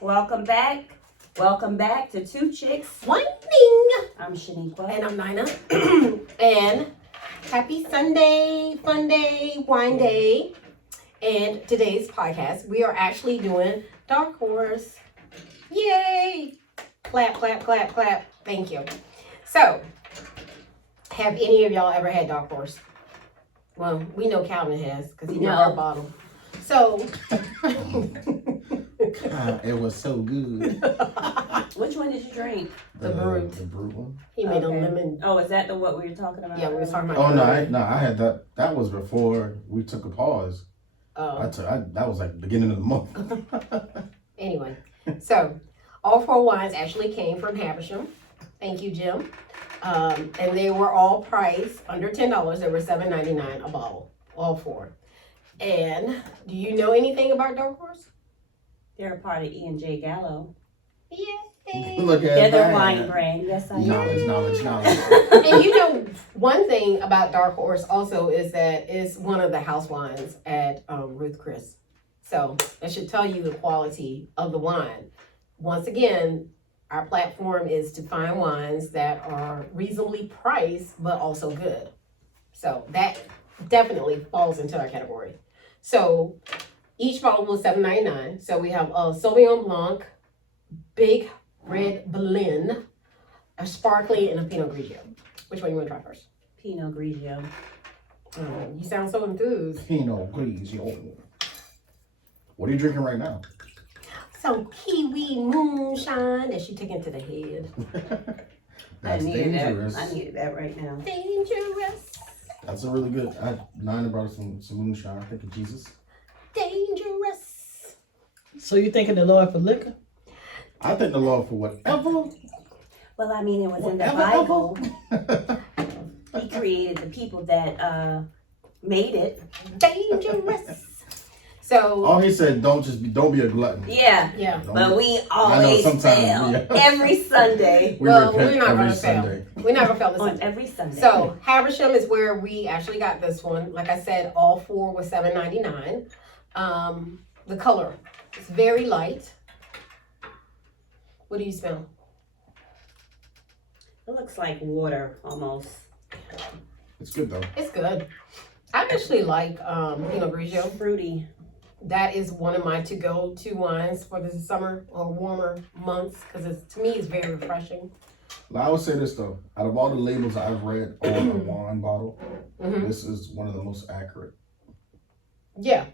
Welcome back. Welcome back to Two Chicks. One thing. I'm Shaniqua. And I'm Nina. And happy Sunday, fun day, wine day. And today's podcast, we are actually doing Dark Horse. Yay! Clap, clap, clap, clap. Thank you. So, have any of y'all ever had Dark Horse? Well, we know Calvin has because he got our bottle. So, it was so good. Which one did you drink? The Brut. The Brut one. He made a lemon. Oh, is that the what we were talking about? Yeah, we were talking about. Oh no, I had that. That was before we took a pause. That was like the beginning of the month. Anyway, so all four wines actually came from Havisham. Thank you, Jim. And they were all priced under $10. They were $7.99 a bottle, all four. And do you know anything about Dark Horse? They're a part of E&J Gallo. Yay! Look at They're their that. wine brand. Yes, I know. Knowledge. And you know, one thing about Dark Horse also is that it's one of the house wines at Ruth Chris. So that should tell you the quality of the wine. Once again, our platform is to find wines that are reasonably priced, but also good. So that definitely falls into our category. So each bottle was $7.99. So we have a Sauvignon Blanc, big Red Blend, a sparkling, and a Pinot Grigio. Which one you want to try first? Pinot Grigio. You sound so enthused. Pinot Grigio. What are you drinking right now? Some kiwi moonshine that she took into the head. That's dangerous. I needed that right now. Dangerous. That's a really good. Nina brought some moonshine. Thank you, Jesus. Dangerous. So you thanking the Lord for liquor? I thank the Lord for whatever. Well, I mean, it was in the Whatever. Bible. He created the people that made it. Dangerous. So. Oh, he said, don't be a glutton. Yeah. Yeah. But we always fail. Yeah. Every Sunday. Well, repent we're not every gonna fail. Sunday. We're not gonna fail this On Sunday. every Sunday. So Havisham is where we actually got this one. Like I said, all four was $7.99. The color is very light. What do you smell? It looks like water almost. It's good though. It's good. I actually like Pinot Grigio. Fruity. That is one of my to-go-to wines for the summer or warmer months because to me it's very refreshing. Well, I would say this though. Out of all the labels I've read on a wine bottle, this is one of the most accurate. Yeah.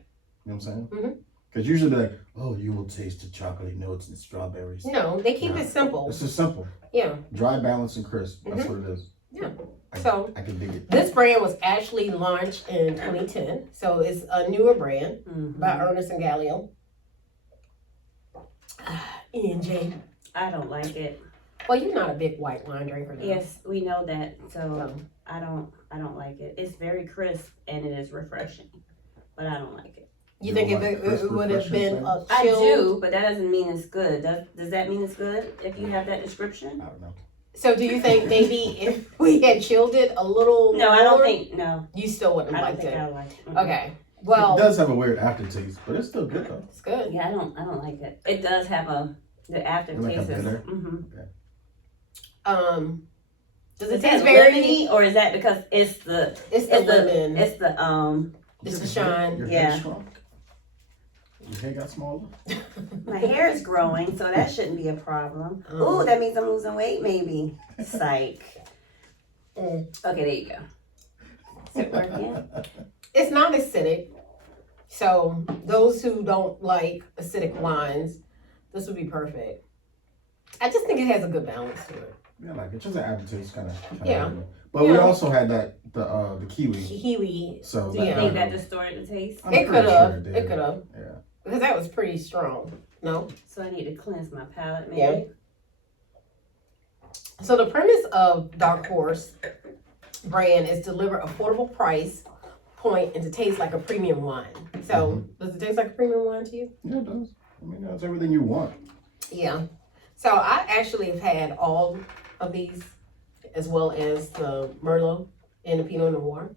You know what I'm saying? Mm-hmm. Because usually they're like, oh, you will taste the chocolate notes and strawberries. No, they keep it simple. It's just simple. Yeah. Dry, balanced, and crisp. That's what it is. Yeah. I can dig it. This brand was actually launched in 2010. So it's a newer brand by Ernest and Gallo. E&J. I don't like it. Well, you're not a big white wine drinker, though. Yes, we know that. So I don't like it. It's very crisp and it is refreshing, but I don't like it. You think if it would have been a I chilled... do, but that doesn't mean it's good. Does that mean it's good if you have that description? I don't know. So do you think maybe if we had chilled it a little No, more, I don't think. No, you still wouldn't I have don't liked think it? I like it. Okay. Well, It does have a weird aftertaste, but it's still good though. it's good. Yeah, I don't like it. It does have the aftertaste. Like a is, bitter? Does it Is taste that very lemony, or is that because it's the lemon? It's the It's the shine. Your Yeah. hair shrunk? Your hair got smaller? my hair is growing, so that shouldn't be a problem. Ooh, that means I'm losing weight, maybe. Psych. Okay, there you go. Is it working? It's not acidic. So those who don't like acidic wines, this would be perfect. I just think it has a good balance to it. Yeah, like it's just an aftertaste kind of. Yeah. But we also had the kiwi. Kiwi. So Yeah. You think that distorted the taste? I'm It pretty could have. sure it did. It could have. Yeah. Because that was pretty strong. No? So I need to cleanse my palate, maybe. Yeah. So the premise of Dark Horse brand is deliver affordable price point and to taste like a premium wine. So does it taste like a premium wine to you? Yeah, it does. I mean, that's everything you want. Yeah. So I actually have had all of these as well as the Merlot and the Pinot Noir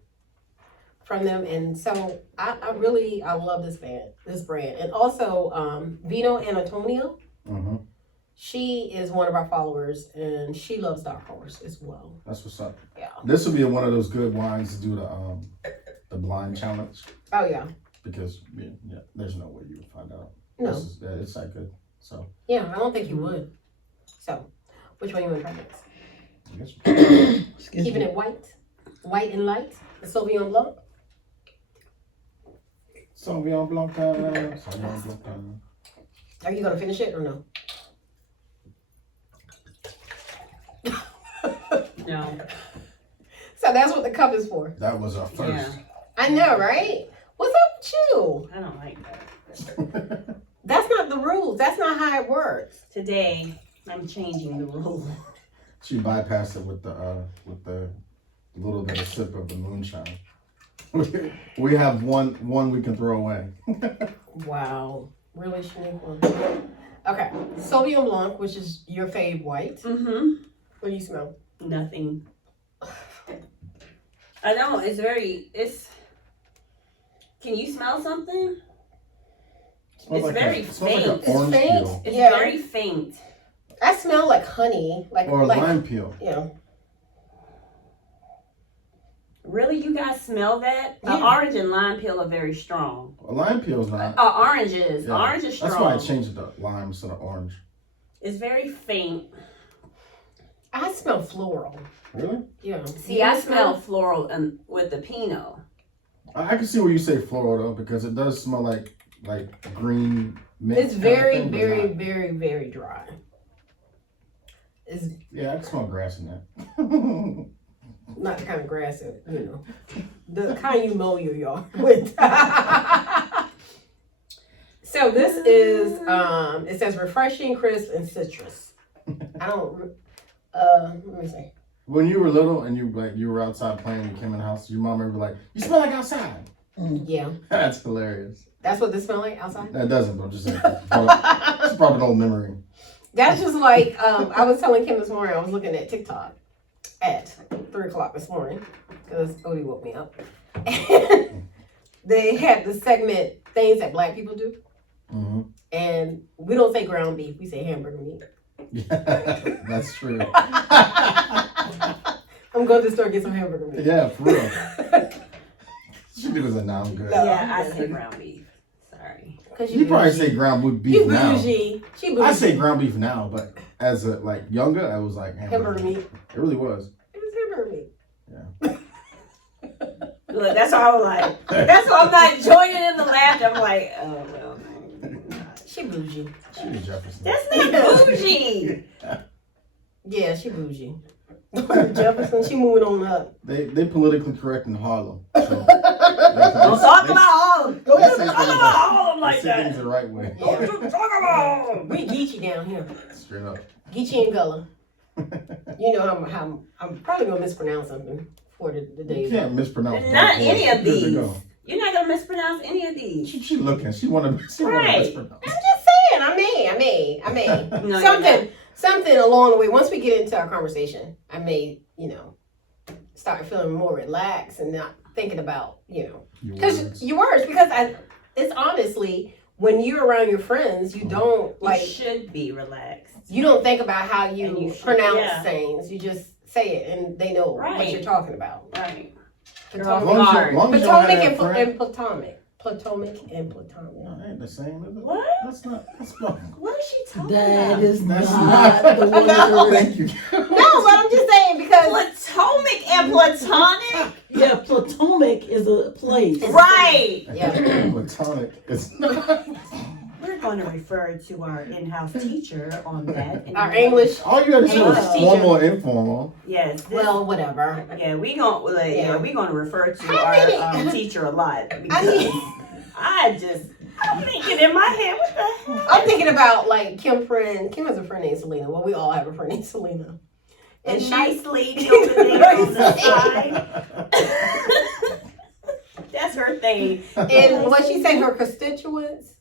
from them. And so I love this brand. And also Vino Antonio Mm-hmm. She is one of our followers, and she loves dark horse as well. That's what's up. Yeah. This would be one of those good wines to do the blind challenge. Oh yeah. Because yeah, there's no way you would find out. No. It's that good. So. Yeah, I don't think you would. So, which one you want to try next? I guess Keeping it white and light. The Sauvignon Blanc. Sauvignon Blanc. Sauvignon Blanc. Are you gonna finish it or no? No. So that's what the cup is for. That was our first. Yeah. I know, right? What's up with you? I don't like that. That's not the rules. That's not how it works. Today, I'm changing the rule. She bypassed it with the little bit of sip of the moonshine. We have one we can throw away. Wow. Really, Shaniqua? Okay. Sauvignon Blanc, which is your fave white. Mm-hmm. What do you smell? Nothing. I know, can you smell something? It's very faint. Like an orange faint. peel. It's Yeah. very faint. I smell like honey. Or lime peel. Yeah. Really, you guys smell that? Yeah. Orange and lime peel are very strong. A lime peel's not. Orange is. Yeah. Orange is strong. That's why I changed the lime instead of orange. It's very faint. I smell floral. Really? Yeah. See, I smell floral and with the Pinot. I can see where you say floral though, because it does smell like green mint. It's very, kind of thing, but very, not- very, very dry. It's Yeah, I can smell grass in that. not the kind of grass that, the kind you mow your yard with. So this is, it says refreshing, crisp, and citrus. I don't, let me see. When you were little and you were outside playing, you came in the house, your mom would be like, "You smell like outside." Yeah. That's hilarious. That's what this smells like outside? That doesn't, but I'm just saying. It's probably an old memory. That's just like, I was telling Kim this morning, I was looking at TikTok at 3 o'clock this morning, because Odie woke me up. And they had the segment, things that black people do. Mm-hmm. And we don't say ground beef, we say hamburger meat. Yeah, that's true. I'm going to the store and get some hamburger meat. Yeah, for real. She knew it was a noun good. Yeah, I say ground beef. Sorry. You probably say ground beef You now. bougie. She bougie. I say ground beef now, but as a younger, I was like hamburger meat. It really was. It was hamburger meat. Look, that's why I was like, that's why I'm not joining in the laughter. I'm like, oh, well. She bougie. She was Jefferson. That's not bougie. Yeah, she bougie. Jefferson, she moving on up. They politically correct in Harlem. So Don't talk about Harlem. Don't they say talk about Harlem like they say that. things the right way. Yeah. Don't talk about Harlem. We Geechee down here. Straight up. Geechee and Gullah. You know how I'm probably gonna mispronounce something for the day. You can't mispronounce. Not both any words. of Good to these. go. You're not gonna mispronounce any of these. She looking. She wanna Right. mispronounce. I'm just saying, I may. No, something along the way. Once we get into our conversation, I may, start feeling more relaxed and not thinking about, because your words. Because it's honestly, when you're around your friends, you don't You should be relaxed. you don't think about how And you you should, pronounce yeah. things. You just say it, and they know what Right. you're talking about. Right. Platonic, Long as you don't have that friend- and platonic. Platonic and platonic. No, that ain't the same, is it? What? That's not. That's not. What is she talking That about? is That's not not- the word. Thank you. No, but I'm just saying because Platonic and platonic? Yeah, Potomac is a place. Right. Yeah. Platonic. It's not. We're going to refer to our in-house teacher on that. our English. All you gotta say English is teacher. formal or informal. Yes. This, Well, whatever. yeah, we gonna refer to I mean- our teacher a lot. I Because mean, I'm thinking in my head, what the hell? I'm thinking about like Kim has a friend named Selena. Well, we all have a friend named Selena. And she- nice lady over there on the side. That's her thing. And what she say, her constituents?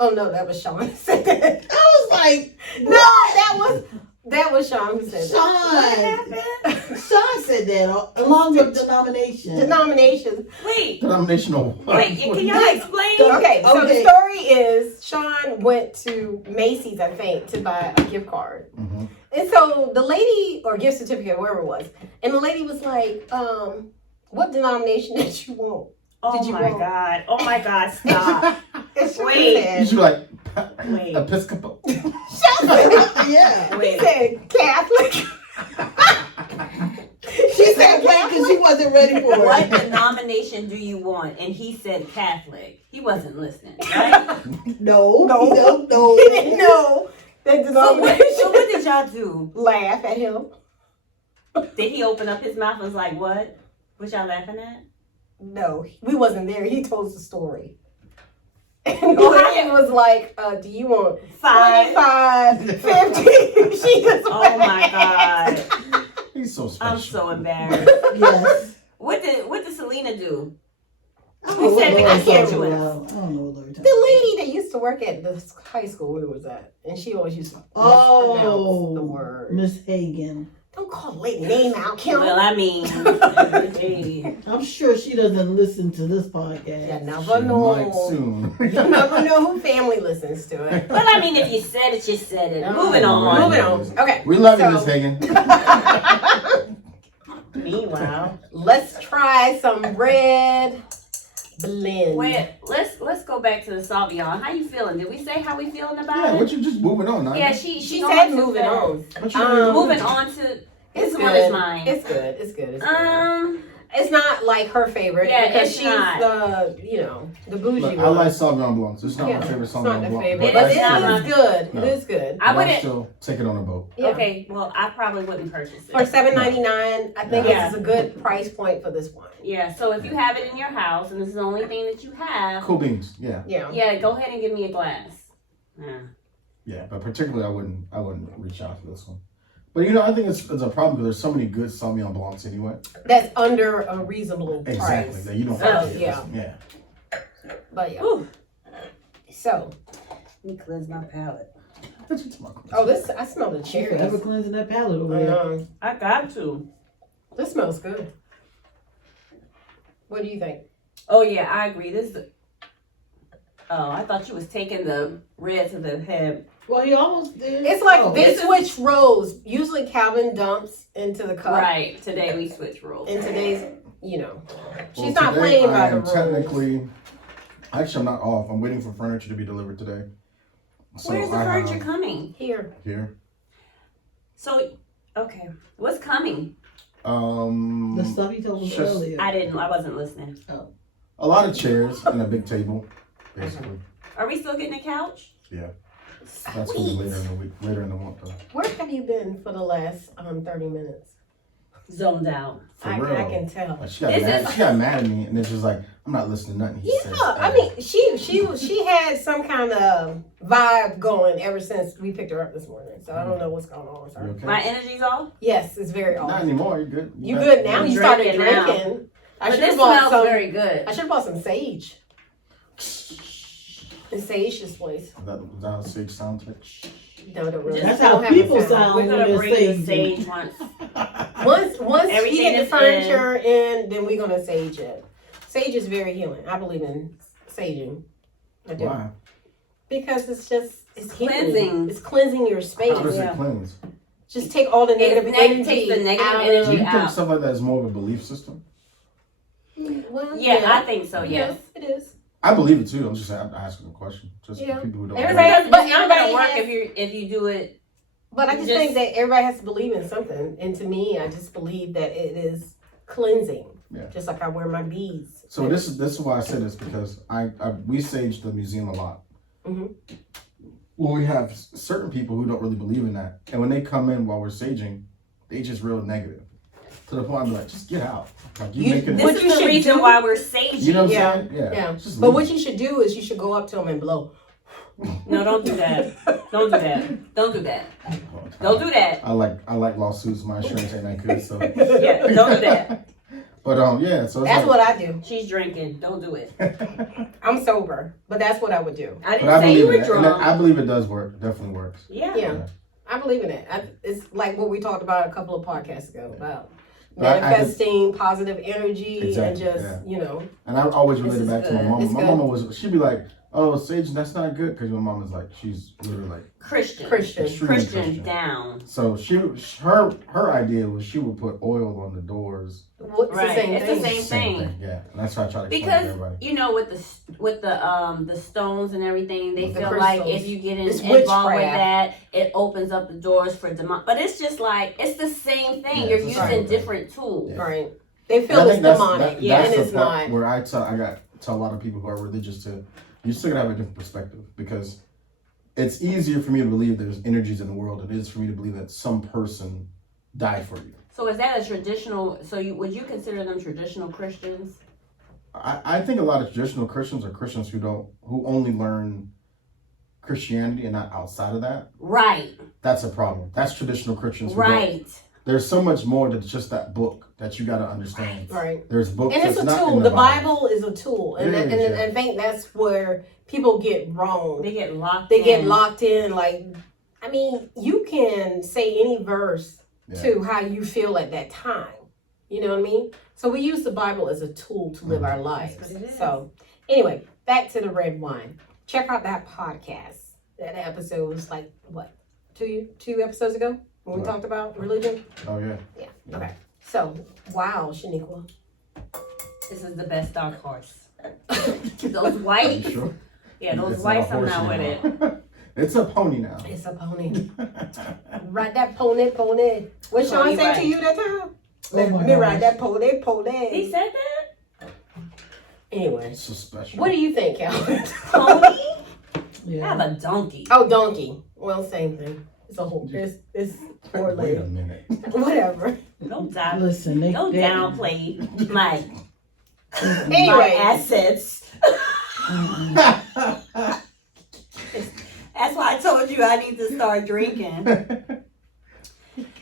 Oh no, that was Sean who said that. I was like, No, that was Sean who said that. Sean. What happened? Sean said that along with denomination. Denominations. Wait, Denominational. wait, can y'all explain? Okay, so the Okay. story is Sean went to Macy's, I think, to buy a gift card. Mhm. And so the lady, or gift certificate, whatever it was, and the lady was like, what denomination did you want? Oh Did you my want- god! Oh my god! Stop! And Sean Wait. You said, should be like Wait. Episcopal. Yeah. he Wait. said Catholic. She said because she wasn't ready for What it. denomination do you want? And he said Catholic. He wasn't listening, right? No. No. No. He didn't know that so denomination. what did y'all do? Laugh at him. Did he open up his mouth and was like, what? What y'all laughing at? No, we wasn't there. He told us the story. And Oh, the how lady was like, do you want 5. 25, 50? She just Oh my god! He's so special. I'm so embarrassed. Yes. What did Selena do? I don't Who know what said Lori I can't talking do it? about. I don't know what Lori talking The lady that used to work at the high school we was at, and she always used to mispronounce the word. Miss Hagan. Don't call the lady name out, Kim. Well, I mean, hey. I'm sure she doesn't listen to this podcast. You She never might know. soon. You never know who family listens to it. Well, I mean, if you said it, you said it. Moving Right. on. Moving on. Okay. We love you, so- Miss Hagen. Meanwhile, Let's try some red blend. wait. Let's go back to the Sauvignon. How you feeling? Did we say how we feeling about Yeah, it? what you just moving on, Yeah, Naya? she said going too moving fast. on. What you Moving on to It's this good. one is mine. It's good. It's good. It's good. It's It's not like her favorite Yeah, because it's she's not. the bougie Look, one. I like Sauvignon Blancs. It's not Yeah, my favorite it's not Sauvignon the Blanc. favorite, It but is it not is good. No. It is good. I I'll wouldn't. still take it on a boat. Yeah. Okay, well, I probably wouldn't purchase it. For $7.99, I think Yeah. this is a good price point for this one. Yeah, so if you have it in your house and this is the only thing that you have, Cool beans. Yeah. Yeah. yeah, go ahead and give me a glass. Yeah. Yeah, but particularly I wouldn't reach out to this one. But I think it's a problem because there's so many good Sauvignon Blancs anyway. That's under a reasonable Exactly. price. That you don't So, have to. yeah. Yeah. But yeah. Ooh. So, Let me cleanse my palate. this I smell the She cherries. forever cleansing that palate over I there. know. I got to. This smells good. What do you think? Oh yeah, I agree. Oh, I thought you was taking the red to the head. Well, he almost did. It's like Oh. they switch roles. Usually Calvin dumps into the cup. Right. Today we switch roles. And today's, she's Well, not today playing by I the am rules. technically, actually, I'm not off. I'm waiting for furniture to be delivered today. So Where's the I furniture have coming? Here. here. So, okay, what's coming? The stuff he told us just- earlier. I wasn't listening. A lot of chairs and a big table, basically. Are we still getting a couch? That's gonna be later in the week, later in the month. Though. Where have you been for the last 30 minutes? Zoned out. For I real. can tell. Like, she got This mad. is- She got mad at me, and it's just like I'm not listening to nothing he says. Yeah, I mean, she had some kind of vibe going ever since we picked her up this morning. So I don't know what's going on with You her. okay? My energy's off. Yes, it's very Not off. anymore. You good? You got- good now? I'm You started drinking now. drinking. I But should this have bought smells some. very good. I should have bought some sage. The Sage's place. That a sage sound touch. No, the really. That's don't how have a people sound. sound We're when gonna they're bring the saging. sage once. Once Everything we get the is furniture in, then we're gonna sage it. Sage is very healing. I believe in saging. I do. Why? Because it's healing. Cleansing. It's cleansing your space. How does Yeah. it cleanse? Just take all the negative energy. takes the negative out energy Do you of- think out. stuff like that is more of a belief system? Well, Yeah, I think so. Yes. it is. I believe it too. I'm just asking a question. Just for Yeah. people who don't. Everybody know. has- but It's not everybody gonna work has- if you do it. But I just Just- think that everybody has to believe in something. And to me, I just believe that it is cleansing. Yeah. Just like I wear my beads. So this is why I say this because we sage the museum a lot. Mhm. Well, we have certain people who don't really believe in that, and when they come in while we're saging, they just real negative. To the point I'm like, just get out. Like you making What This you is the should reason do- why we're saging. you know what Yeah. I'm saying? Yeah. Just But leave. what you should do is you should go up to them and blow. No, don't do that. Don't do that. Don't do that. Don't do that. I like lawsuits. My insurance ain't that good, so. Yeah, don't do that. But yeah, so it's That's like, what I do. She's drinking. Don't do it. I'm sober, but that's what I would do. I But didn't I say you believe were in it. And drunk. I believe it does work. Definitely works. Yeah. Yeah, I believe in it. It's like what we talked about a couple of podcasts ago about manifesting positive energy Exactly, and just, yeah. you know. And I always This related is back to my good. mom. It's My good. mama she'd be like, "Oh, sage, that's not good," because my mom is like, she's literally like Christian. extremely Christian down. So her idea was she would put oil on the doors. It's Right. the same It's thing. the same thing. Yeah, and that's why I try to explain Because to everybody. you know, with the stones and everything, they The feel like crystals. if you get It's involved with witchcraft. that, it opens up the doors for demon. But it's just like it's the same thing. Yeah, You're it's the using same thing. different tools. Yeah. Right. They And feel I it's think that's demonic. Yeah, and the it's part not. where I tell a lot of people who are religious to, you still gotta have a different perspective, because it's easier for me to believe there's energies in the world than it is for me to believe that some person died for you. So is that a traditional? So would you consider them traditional Christians? I think a lot of traditional Christians are Christians who only learn Christianity and not outside of that. Right. That's a problem. That's traditional Christians. Right. There's so much more than just that book that you got to understand. Right. There's books And it's that's a not tool. in The Bible is a tool. And, It is, and I think that's where people get wrong. They get locked. They in. get locked in. Like, I mean, you can say any verse to how you feel at that time. You know what I mean? So we use the Bible as a tool to live our lives. That's what it is. So anyway, back to the red wine. Check out that podcast. That episode was like, what, two episodes ago? When we Right. talked about religion? Oh yeah. Yeah. Okay. So, wow, Shaniqua. This is the best dark horse. Those Are you whites. sure? Yeah, those It's whites. not a I'm horse not with it. anymore. It's a pony now. It's a pony. Ride that pony. What Sean Pony said to ride. you that time? Oh my Me ride gosh. that pony. He said that. Anyway, It's so special. what do you think, Calvin? Pony. I Yeah. have a donkey. Oh, donkey. Well, same thing. It's a whole. It's four Wait a legs. minute. Whatever. Don't die. Listen, Don't downplay my Anyway, assets. That's why I told you I need to start drinking.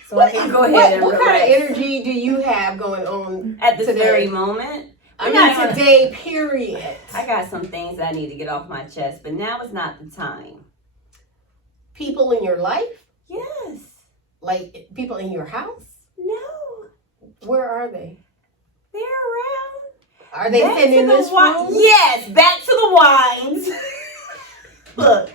So I can go ahead and what kind of relax. energy do you have going on At this today? very moment. I I'm mean, not gonna- today, period. I got some things I need to get off my chest, but now is not the time. People in your life, Yes. like people in your house, No. where are they? They're around. Are they Back sitting to in the this wi- room? Yes, back to the wines. Look.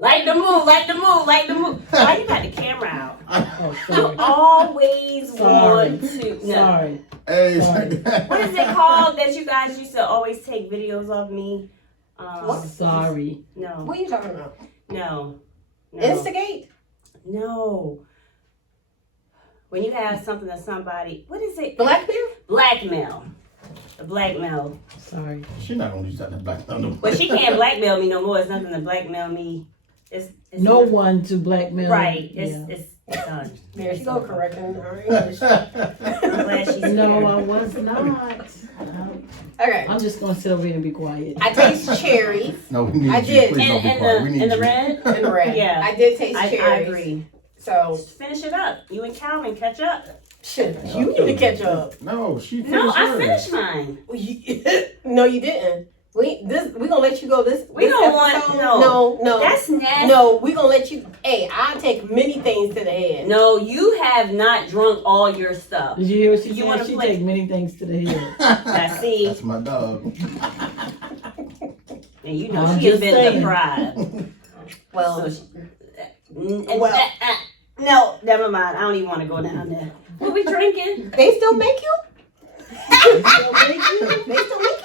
Like the move, like the move, like the move. Why you got the camera out? Oh, You sorry. always Sorry. want to. No. Sorry. Hey, Sorry. What is it called that you guys used to always take videos of me? Sorry. No. What are you talking about? No. No. Instigate? No. When you have something to somebody, what is it? Blackmail? Blackmail. The blackmail. Sorry. She's not gonna use that in the back thunder. But she can't blackmail me no more. It's nothing to blackmail me. It's No not- one to blackmail. Right. Yeah. It's done. There she go, correcting her English. I'm glad she's No, here. I was not. Okay. I'm just gonna sit over here and be quiet. I taste cherries No, we need I you. did. Please don't be And quiet. We need the you. red. and red. Yeah. I did taste I cherries. agree. So, Just finish it up. You and Calvin catch up. shit, you need to catch up. No, she finished No, I hers. finished mine. No, you didn't. We gonna let you go this. We this don't want- episode. no. no. That's nasty. No, we gonna let you. Hey, I take many things to the head. No, you have not drunk all your stuff. Did you hear what she You said? wanna She play- take many things to the head. I see. That's my dog. And you know I'm she has just been saying. deprived. Well, So no, never mind. I don't even want to go down there. What we drinking? they still make you. They still make you? They still make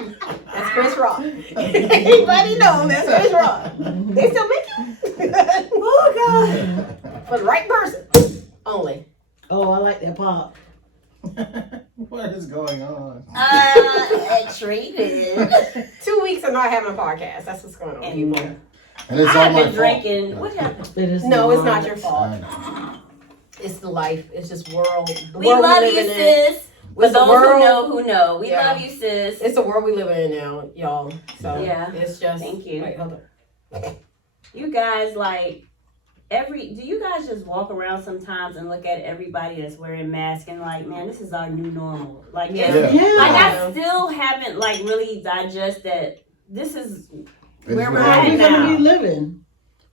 you. That's Chris Rock. Anybody know that's Chris Rock? They still make you. Oh God. For the right person only. Oh, I like that pop. What is going on? Treated. 2 weeks of not having a podcast. That's what's going on, And people. And it's I all have my been fault. drinking. What happened? It is No, it's not your I fault. know. It's the life. It's just world. The We world love you, living in. sis. For It's the those world. who know. We Yeah. love you, sis. It's the world we live in now, y'all. So Yeah. it's just. Thank you. Wait, hold on. You guys, like, do you guys just walk around sometimes and look at everybody that's wearing masks and like, man, this is our new normal? Like, Yeah. like Yeah. I still haven't like really digest that this is It where is we're what How it are we at is. gonna now. be living?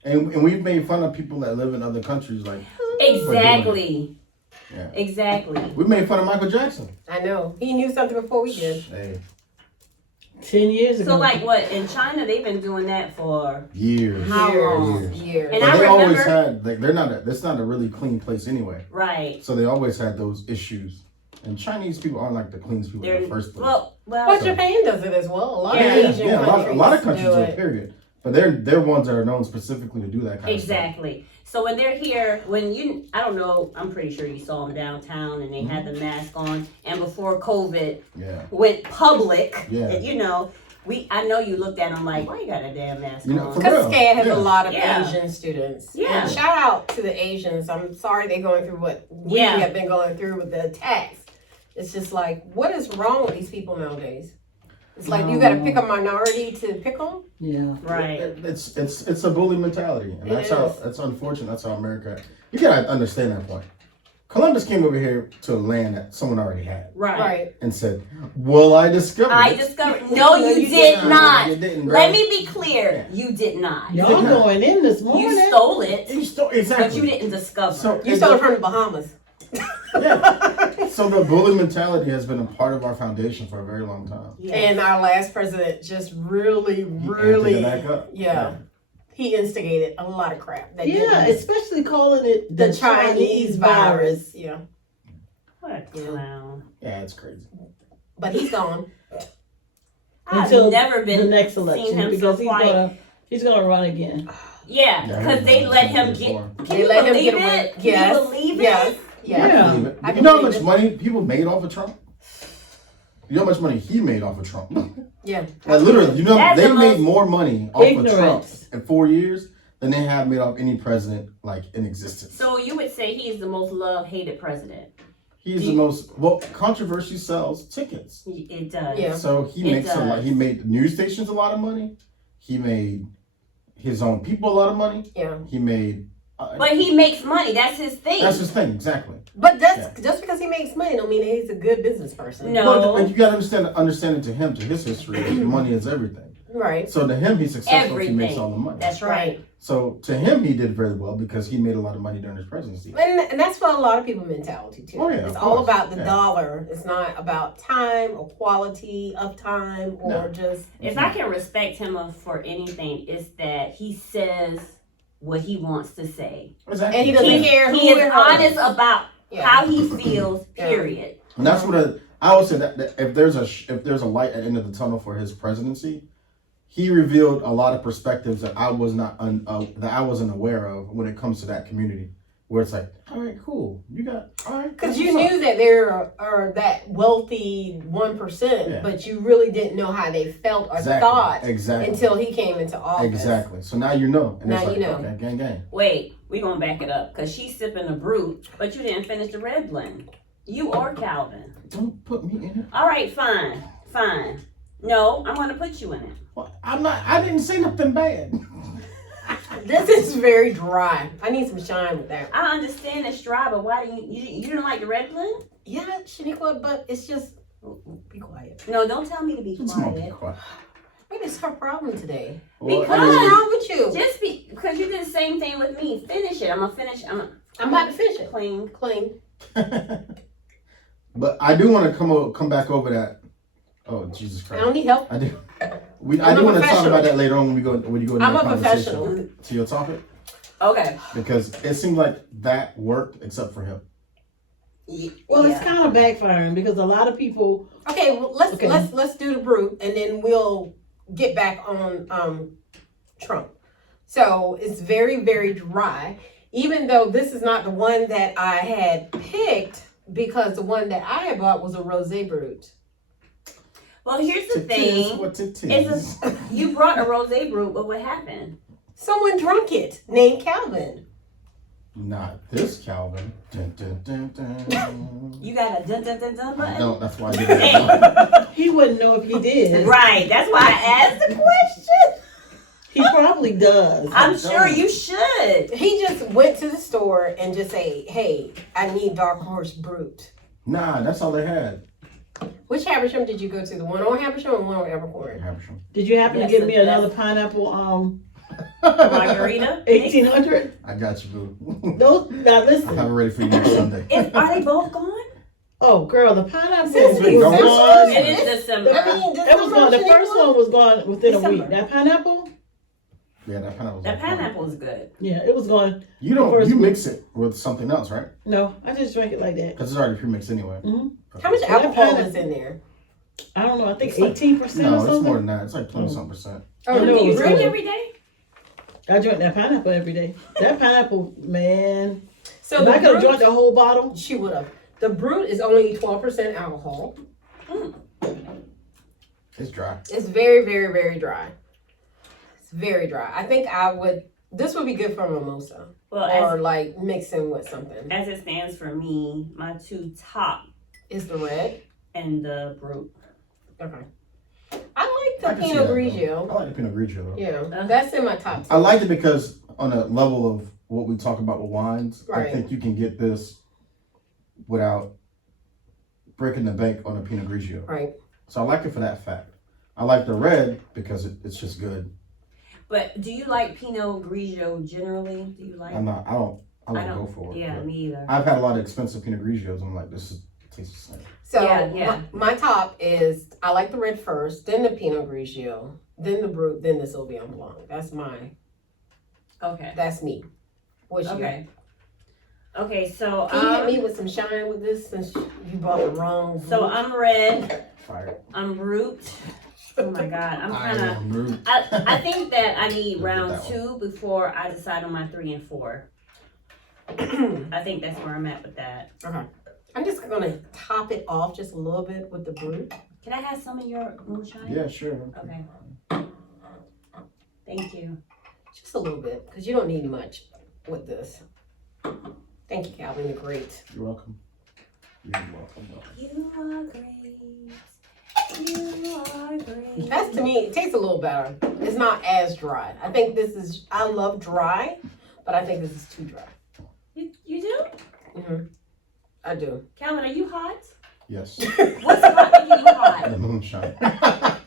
And we've made fun of people that live in other countries. Like, Exactly. Yeah. Exactly. we made fun of Michael Jackson. I know. He knew something before we did. Hey, 10 years ago. So like what in China they've been doing that for years. How long? Years. Years. And But I they always remember- had, like, that's not a really clean place anyway. right. So they always had those issues. And Chinese people aren't like the cleanest people in the first place. Well, But So- Japan does it as well. A lot Yeah. of Asian a countries lot of countries do do it. it, period. But they're ones that are known specifically to do that kind of stuff. exactly. So when they're here, I don't know, I'm pretty sure you saw them downtown and they had the mask on. And before COVID Yeah. went public, Yeah. you know, I know you looked at them like, why you got a damn mask You know, on? for Because real. SCAD has Yeah. a lot of Yeah. Asian students. Yeah. And shout out to the Asians. I'm sorry they're going through what we Yeah. have been going through with the attacks. It's just like, what is wrong with these people nowadays? It's like you got to pick a minority to pick on. Yeah. Right. It's a bully mentality, and It that's unfortunate. That's how America. You gotta understand that point. Columbus came over here to a land that someone already had, Right. and said, "Well, I discovered." I it." discovered. No, you did not. You didn't, bro. Let me be clear. You did not. Y'all going in this morning. You stole it, You stole exactly. but you didn't discover. So You stole it from the Bahamas. yeah. So the bully mentality has been a part of our foundation for a very long time. Yeah. And our last president just really, He really, amped it back up. yeah, he instigated a lot of crap. That Yeah, didn't- especially calling it the Chinese virus. Yeah, What a clown. Yeah, it's crazy. but he's gone. I've Until never the been next seen election him because so quiet. he's gonna run again. Yeah, Yeah, because they let him get. Can They you let him believe get away. it? Can Yes. you believe Yes. it? Yeah. Yeah. Believe it. I You know how believe much it. money people made off of Trump? You know how much money he made off of Trump? Yeah. Like literally, you know, That's they the made most- more money off of Trump Ignorance. in 4 years than they have made off any president like in existence. So you would say he's the most loved, hated president. He's the most controversy sells tickets. It does. Yeah. So he It makes a lot. does. He made news stations a lot of money. He made his own people a lot of money. Yeah. He made. But he makes money. That's his thing. That's his thing, exactly. But that's just because he makes money don't mean that he's a good business person. No. But you gotta understand it to him, to his history. Money is everything. Right. So to him, he's successful if he makes Everything. all the money. That's right. So to him, he did very well because he made a lot of money during his presidency. And that's what a lot of people mentality too. Oh, yeah, It's of all course. about the Yeah. dollar. It's not about time or quality of time or No. just If I can respect him for anything, it's that he says what he wants to say. Exactly. And he doesn't care who He is it hurts. honest about Yeah. how he feels. Yeah. Period. And that's what I always say that if there's a light at the end of the tunnel for his presidency, he revealed a lot of perspectives that I was not that I wasn't aware of when it comes to that community. Where it's like, all right, cool, you got all right. because that's you what's up. knew that there are that wealthy 1%, Yeah. but you really didn't know how they felt or thought exactly until he came into office. exactly. So now you know, and it's Now like, you know. okay, gang. Wait, we gonna back it up because she's sipping the brut, but you didn't finish the red blend. You or Calvin. Don't put me in it. All right, fine. No, I'm gonna put you in it. Well, I'm not. I didn't say nothing bad. This is very dry. I need some shine with that. I understand it's dry, but why do you didn't like the red blend? Yeah, Shaniqua, but it's just be quiet. No, don't tell me to be It's not quiet. quiet. What is her problem today? Well, Because- I What's mean, wrong with you? Just because you did the same thing with me. Finish it. I'm gonna finish. I'm I'm about to finish it. clean. Clean. but I do want to come back over that. Oh Jesus I Christ! don't need help. I do. I'm I do a want to talk professional. about that later on when you go into I'm that a conversation professional. to your topic Okay. because it seemed like that worked except for him. Well, it's kind of backfiring because a lot of people. Okay, well, let's Okay. let's do the brew and then we'll get back on Trump. So it's very, very dry. Even though this is not the one that I had picked, because the one that I had bought was a rosé brut. Well, here's the It is thing. what it It's is. You brought a rosé brut, but what happened? Someone drunk it, named Calvin. Not this Calvin. Dun, dun, dun, dun. You got a dun dun dun dun I button. don't. That's why I did that. He wouldn't know if he did. Right. That's why I asked the question. He probably does. I'm sure you should. He just went to the store and just say, hey, I need Dark Horse Brut. Nah, that's all they had. Which Habersham did you go to? The one on Habersham or one on Evercorn? Habersham. Did you happen Yes, to give me that's- another pineapple Margarita. 1800? I got you, boo. Those now I'll listen. have it ready for you next Sunday. Are they both gone? Oh girl, the pineapple Sesame was seeds. gone. It is December. I mean, It was gone. The December, first one was gone within a December. week. That pineapple? Yeah, that pineapple. That pineapple is good. Yeah, it was gone. You don't. You mix it with something else, right? No, I just drank it like that. Because it's already pre-mixed anyway. Mhm. Okay. How much That alcohol pineapple- is in there? I don't know. I think It's like- 18% No, or it's something. more than that. It's like 20-something%. Oh, I know Do it you was drink good. every day? I drink that pineapple every day. That pineapple, man. So If I the could have Brut, drunk the whole bottle. she would have. The Brut is only 12% alcohol. It's dry. It's very, very, very dry. It's very dry. I think this would be good for mimosa. Well, Or like mixing with something. as it stands for me, my two top Is the red? and the Brut. Okay. I like I the can see Pinot that, Grigio. though. I like the Pinot Grigio though. Yeah, that's in my top 10. I like it because on a level of what we talk about with wines, Right. I think you can get this without breaking the bank on a Pinot Grigio. Right. So I like it for that fact. I like the red because it's just good. But do you like Pinot Grigio generally? Do you like? I don't I go for it. Yeah, but me either. I've had a lot of expensive Pinot Grigios. I'm like, this tastes the same. So Yeah. My top is, I like the red first, then the Pinot Grigio, then the Brut, then the Sauvignon Blanc. That's Okay. that's me. What's you? Okay. Okay. So Can you hit me with some shine with this since you bought the wrong? So Brut? I'm red. Fire. I'm Brut. Oh my God. I'm I kind of. am rude. I think that I need Look at round that one. 2 before I decide on my 3 and 4. I think that's where I'm at with that. Okay. I'm just gonna top it off just a little bit with the Brut. Can I have some of your moonshine? Yeah, sure. Okay. Thank you. Just a little bit, because you don't need much with this. Thank you, Calvin. You're great. You're welcome. You're welcome. You are great. You are great. That's to me, it tastes a little better. It's not as dry. I think I love dry, but I think this is too dry. You do? Mm-hmm. I do. Calvin, are you hot? Yes. What's hot making you hot? The moonshine.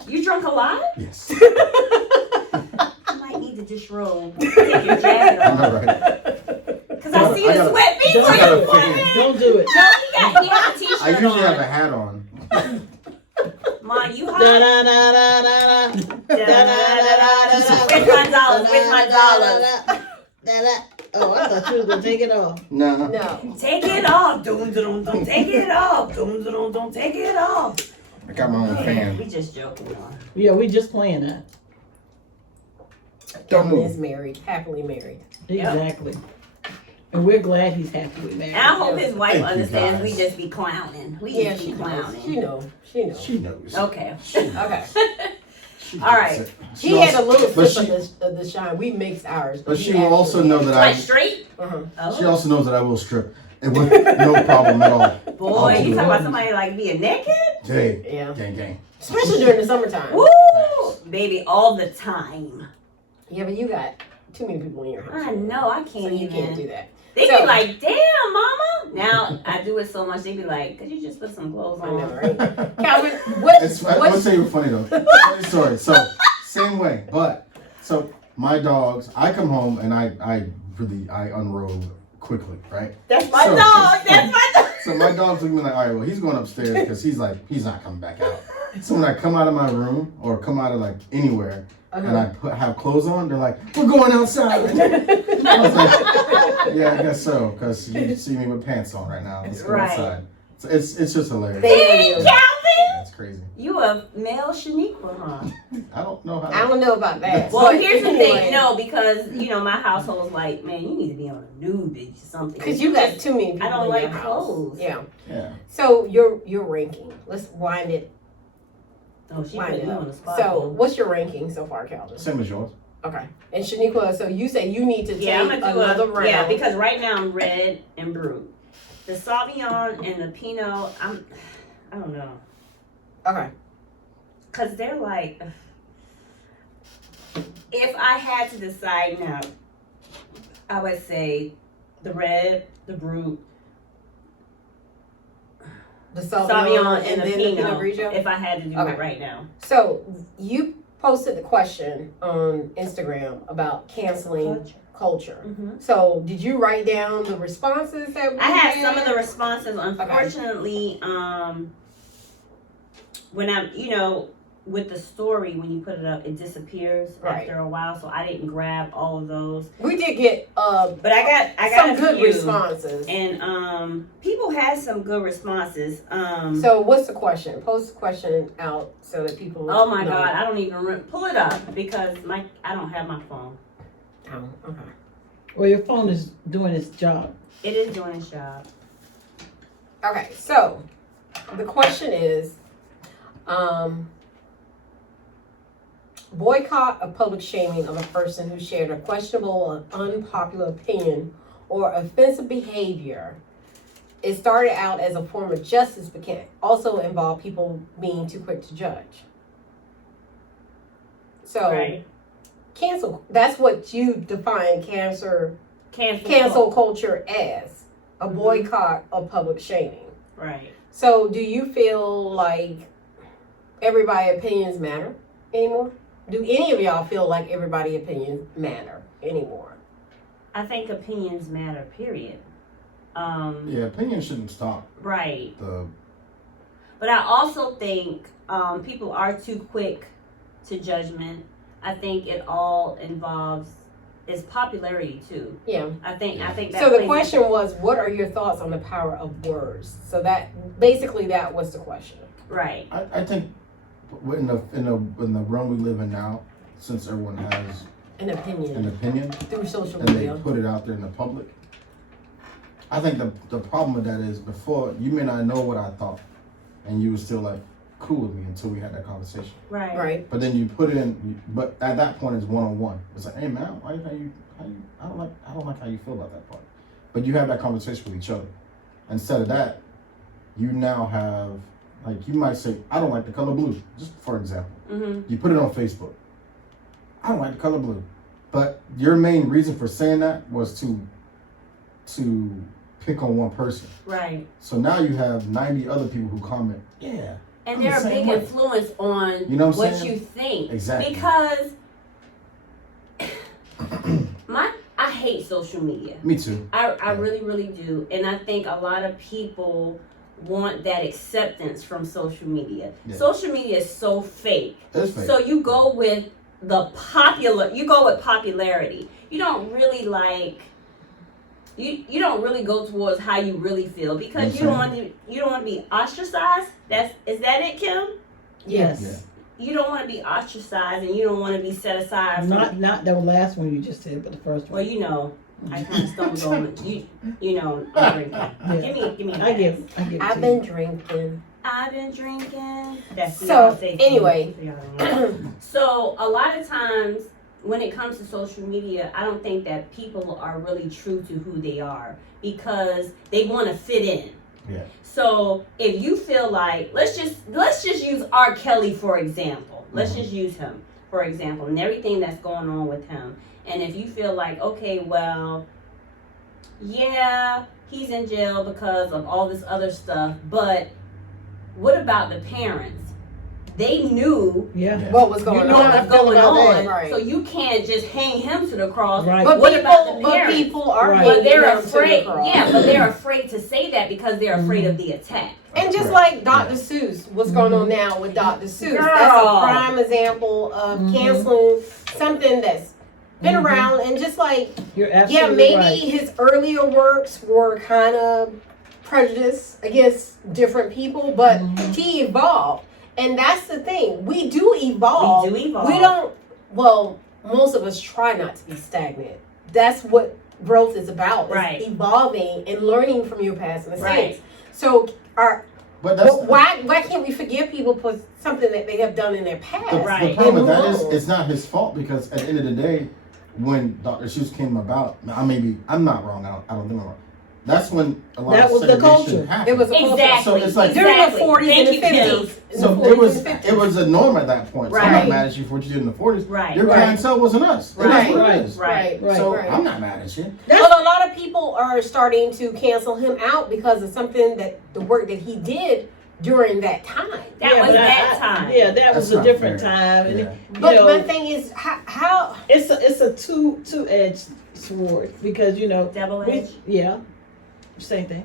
You drunk a lot? Yes. I might need to disrobe. Take your jacket I know, off. right? Because I see the gotta- sweat beads I on gotta your forehead. Don't do it. No, he has a t-shirt I usually have a on. hat on. Ma, you Da hot? da da da da da. Where's my dollars? Where's my dollars? Oh, I thought you was gonna take it off. No. No. Take it off. Don't take it off. Don't take it off. I got my own fan. We just joking. Yeah, we just playing that. Don't Calvin is move. married, happily married. Exactly. And we're glad he's happily married. And I hope his wife Thank you, understands guys. we just be clowning. We Yeah, just she be knows. clowning. She knows. She knows. She knows. Okay. Okay. She All right. knows it. He She had a also- little but sip she- of the shine. We mix ours. But he she will also actually- know that Like I. straight? Uh-huh. She Oh. also knows that I will strip, and with no problem at all. Boy, I'll you do talking it. about somebody like being naked? Hey, Yeah. gang, gang. Especially during the summertime. Woo! Baby, all the time. Yeah, but you got too many people in your house. I know, I So can't you even. can't do that. They So- be like, damn, mama. Now, I do it so much, they be like, could you just put some clothes I know, on? right? Calvin, what? I'll tell you funny though. Funny story. So same way, but so my dogs. I come home and I unrobe quickly, right? That's my So- dog. That's my dog. So my dog's looking at me like, all right, well, he's going upstairs because he's not coming back out. So when I come out of my room or come out of like anywhere and I have clothes on, they're like, we're going outside. I was like, yeah, I guess so, because you see me with pants on right now. Let's go Right. outside. So it's just hilarious. Thank you. Calvin, It's crazy. you a male Shaniqua, huh? I don't know how. I don't know about that. Well, But here's the anyway, thing, no, because my household's like, man, you need to be on a nudity or something. Because you got too many people I don't in like your house. clothes. Yeah. Yeah. So your ranking. Let's wind it. Oh, she Wind put it me up. on the spot. So what's your ranking so far, Calvin? Same as yours. Okay. And Shaniqua, so you say you need to take yeah, I'm gonna do another round. Yeah, because right now I'm red and brut. The Sauvignon and the Pinot, I don't know, Okay. cause they're like, if I had to decide now, I would say the red, the brut, The Sauvignon, and the then Pinot. Grigio. If I had to do Okay. it right now. So you posted the question on Instagram about canceling culture. Mm-hmm. So did you write down the responses that we I had some of the responses. Okay. Unfortunately, when I'm, with the story, when you put it up, it disappears Right. after a while. So I didn't grab all of those. We did get But I got some a good few. responses. And people had some good responses. So what's the question? Post the question out so that people. Oh my know. God, I don't even pull it up because I don't have my phone. Oh, okay. Well, your phone is doing its job. It is doing its job. Okay, so the question is, boycott of public shaming of a person who shared a questionable or unpopular opinion or offensive behavior. It started out as a form of justice, but can also involve people being too quick to judge. So, Right. cancel. That's what you define cancel culture as a Mhm. boycott of public shaming. Right. So, do you feel like everybody's opinions matter anymore? Do any of y'all feel like everybody's opinions matter anymore? I think opinions matter, period. Yeah, opinion shouldn't stop Right. the. But I also think people are too quick to judgment. I think it all involves is popularity too. Yeah. I think that. So the plays- question was, what are your thoughts on the power of words? So that basically that was the question. Right. I think in the realm we live in now, since everyone has An an opinion opinion through social and they media. put it out there in the public, I think the problem with that is before you may not know what I thought, and you were still like cool with me until we had that conversation. Right. Right. But then you put it in. But at that point, it's one-on-one. It's like, hey man, how you I don't like how you feel about that part. But you have that conversation with each other. Instead of that, you now have like you might say, I don't like the color blue, just for example. Mm-hmm. You put it on Facebook. I don't like the color blue, but your main reason for saying that was to pick on one person. Right. So now you have 90 other people who comment, yeah. And I'm they're the a same big way. influence on You know what I'm what saying? you think. Exactly. Because I hate social media. Me too. I really, really do. And I think a lot of people want that acceptance from social media. Yeah. Social media is so fake. It's fake. So you go with popularity. You don't really like you don't really go towards how you really feel because you don't want to be ostracized. Is that it, Kim? Yes. Yeah. You don't want to be ostracized and you don't want to be set aside from Not the last one you just said, but the first one. well, I kind of stumbled on I'm drinking. Yeah. Give me a I glass. give it I've to been you. drinking. I've been drinking. That's So, Beyonce anyway. thing. So a lot of times when it comes to social media, I don't think that people are really true to who they are because they want to fit in. Yeah. So if you feel like let's just use R. Kelly for example. Let's just use him for example and everything that's going on with him. And if you feel like, okay, well, yeah, he's in jail because of all this other stuff, but what about the parents? They knew Yeah. What was going you know on? what's going about on, that. Right. so you can't just hang him to the cross. Right. But What about the but parents? people are Right. But hanging they're them to the afraid. cross. Yeah, but they're afraid to say that because they're afraid of the attack. And just Correct. like Dr. Seuss, what's going on now with Dr. Seuss? Girl. That's a prime example of canceling something that's been around and just like, You're yeah, absolutely maybe right. his earlier works were kind of prejudiced against different people, but he evolved. And that's the thing. We do evolve. We do evolve. We don't, well, most of us try not to be stagnant. That's what growth is about. is Right. evolving and learning from your past mistakes. Right. So But that's why can't we forgive people for something that they have done in their past? the Right. problem with And that is move on. it's not his fault because at the end of the day, when Dr. Seuss came about, I'm not wrong. I don't think I'm wrong. that's when a lot That of was the segregation culture. happened. It was a culture. Exactly. So it's like- During the Exactly. 40s Thank and you, the Kim. 50s. So In the it 40s was and 50s. it was a norm at that point. So I'm not Right. mad at you for what you did in the 40s. Right. Your Right. clientele wasn't us. And that's what Right. it is. Right. Right. So right. I'm not mad at you. Well, a lot of people are starting to cancel him out because of something that the work that he did during that time. That was but that time. Yeah, that was That's a not different fair. time. And Yeah. you But know, my thing is, how it's a two-edged sword because Double we, edge. yeah, same thing.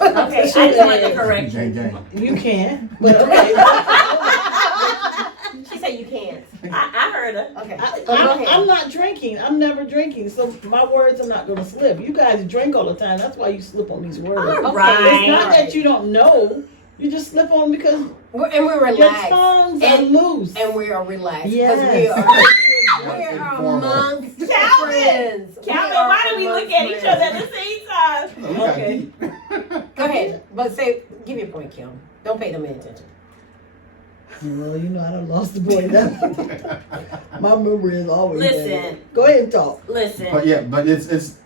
Okay, I just wanted to correct Gang, you. gang. You can, but okay. she said you can't? I heard her. Okay, Go go I'm ahead. not drinking. I'm never drinking, so my words are not going to slip. You guys drink all the time. That's why you slip on these words. All Okay, right. It's not that you don't know. You just slip on because We're your relaxed, tongues are And- loose. and we are relaxed Yes. because we are Informal. amongst Calvin! friends. We Calvin, are why do we look at each amongst other at friends. the same time? We got Okay. deep. Go ahead, but give your point, Kim. Don't pay them any attention. Well, I done lost the boy now. My memory is always bad. Listen, Go ahead and talk. listen. But yeah, but it's.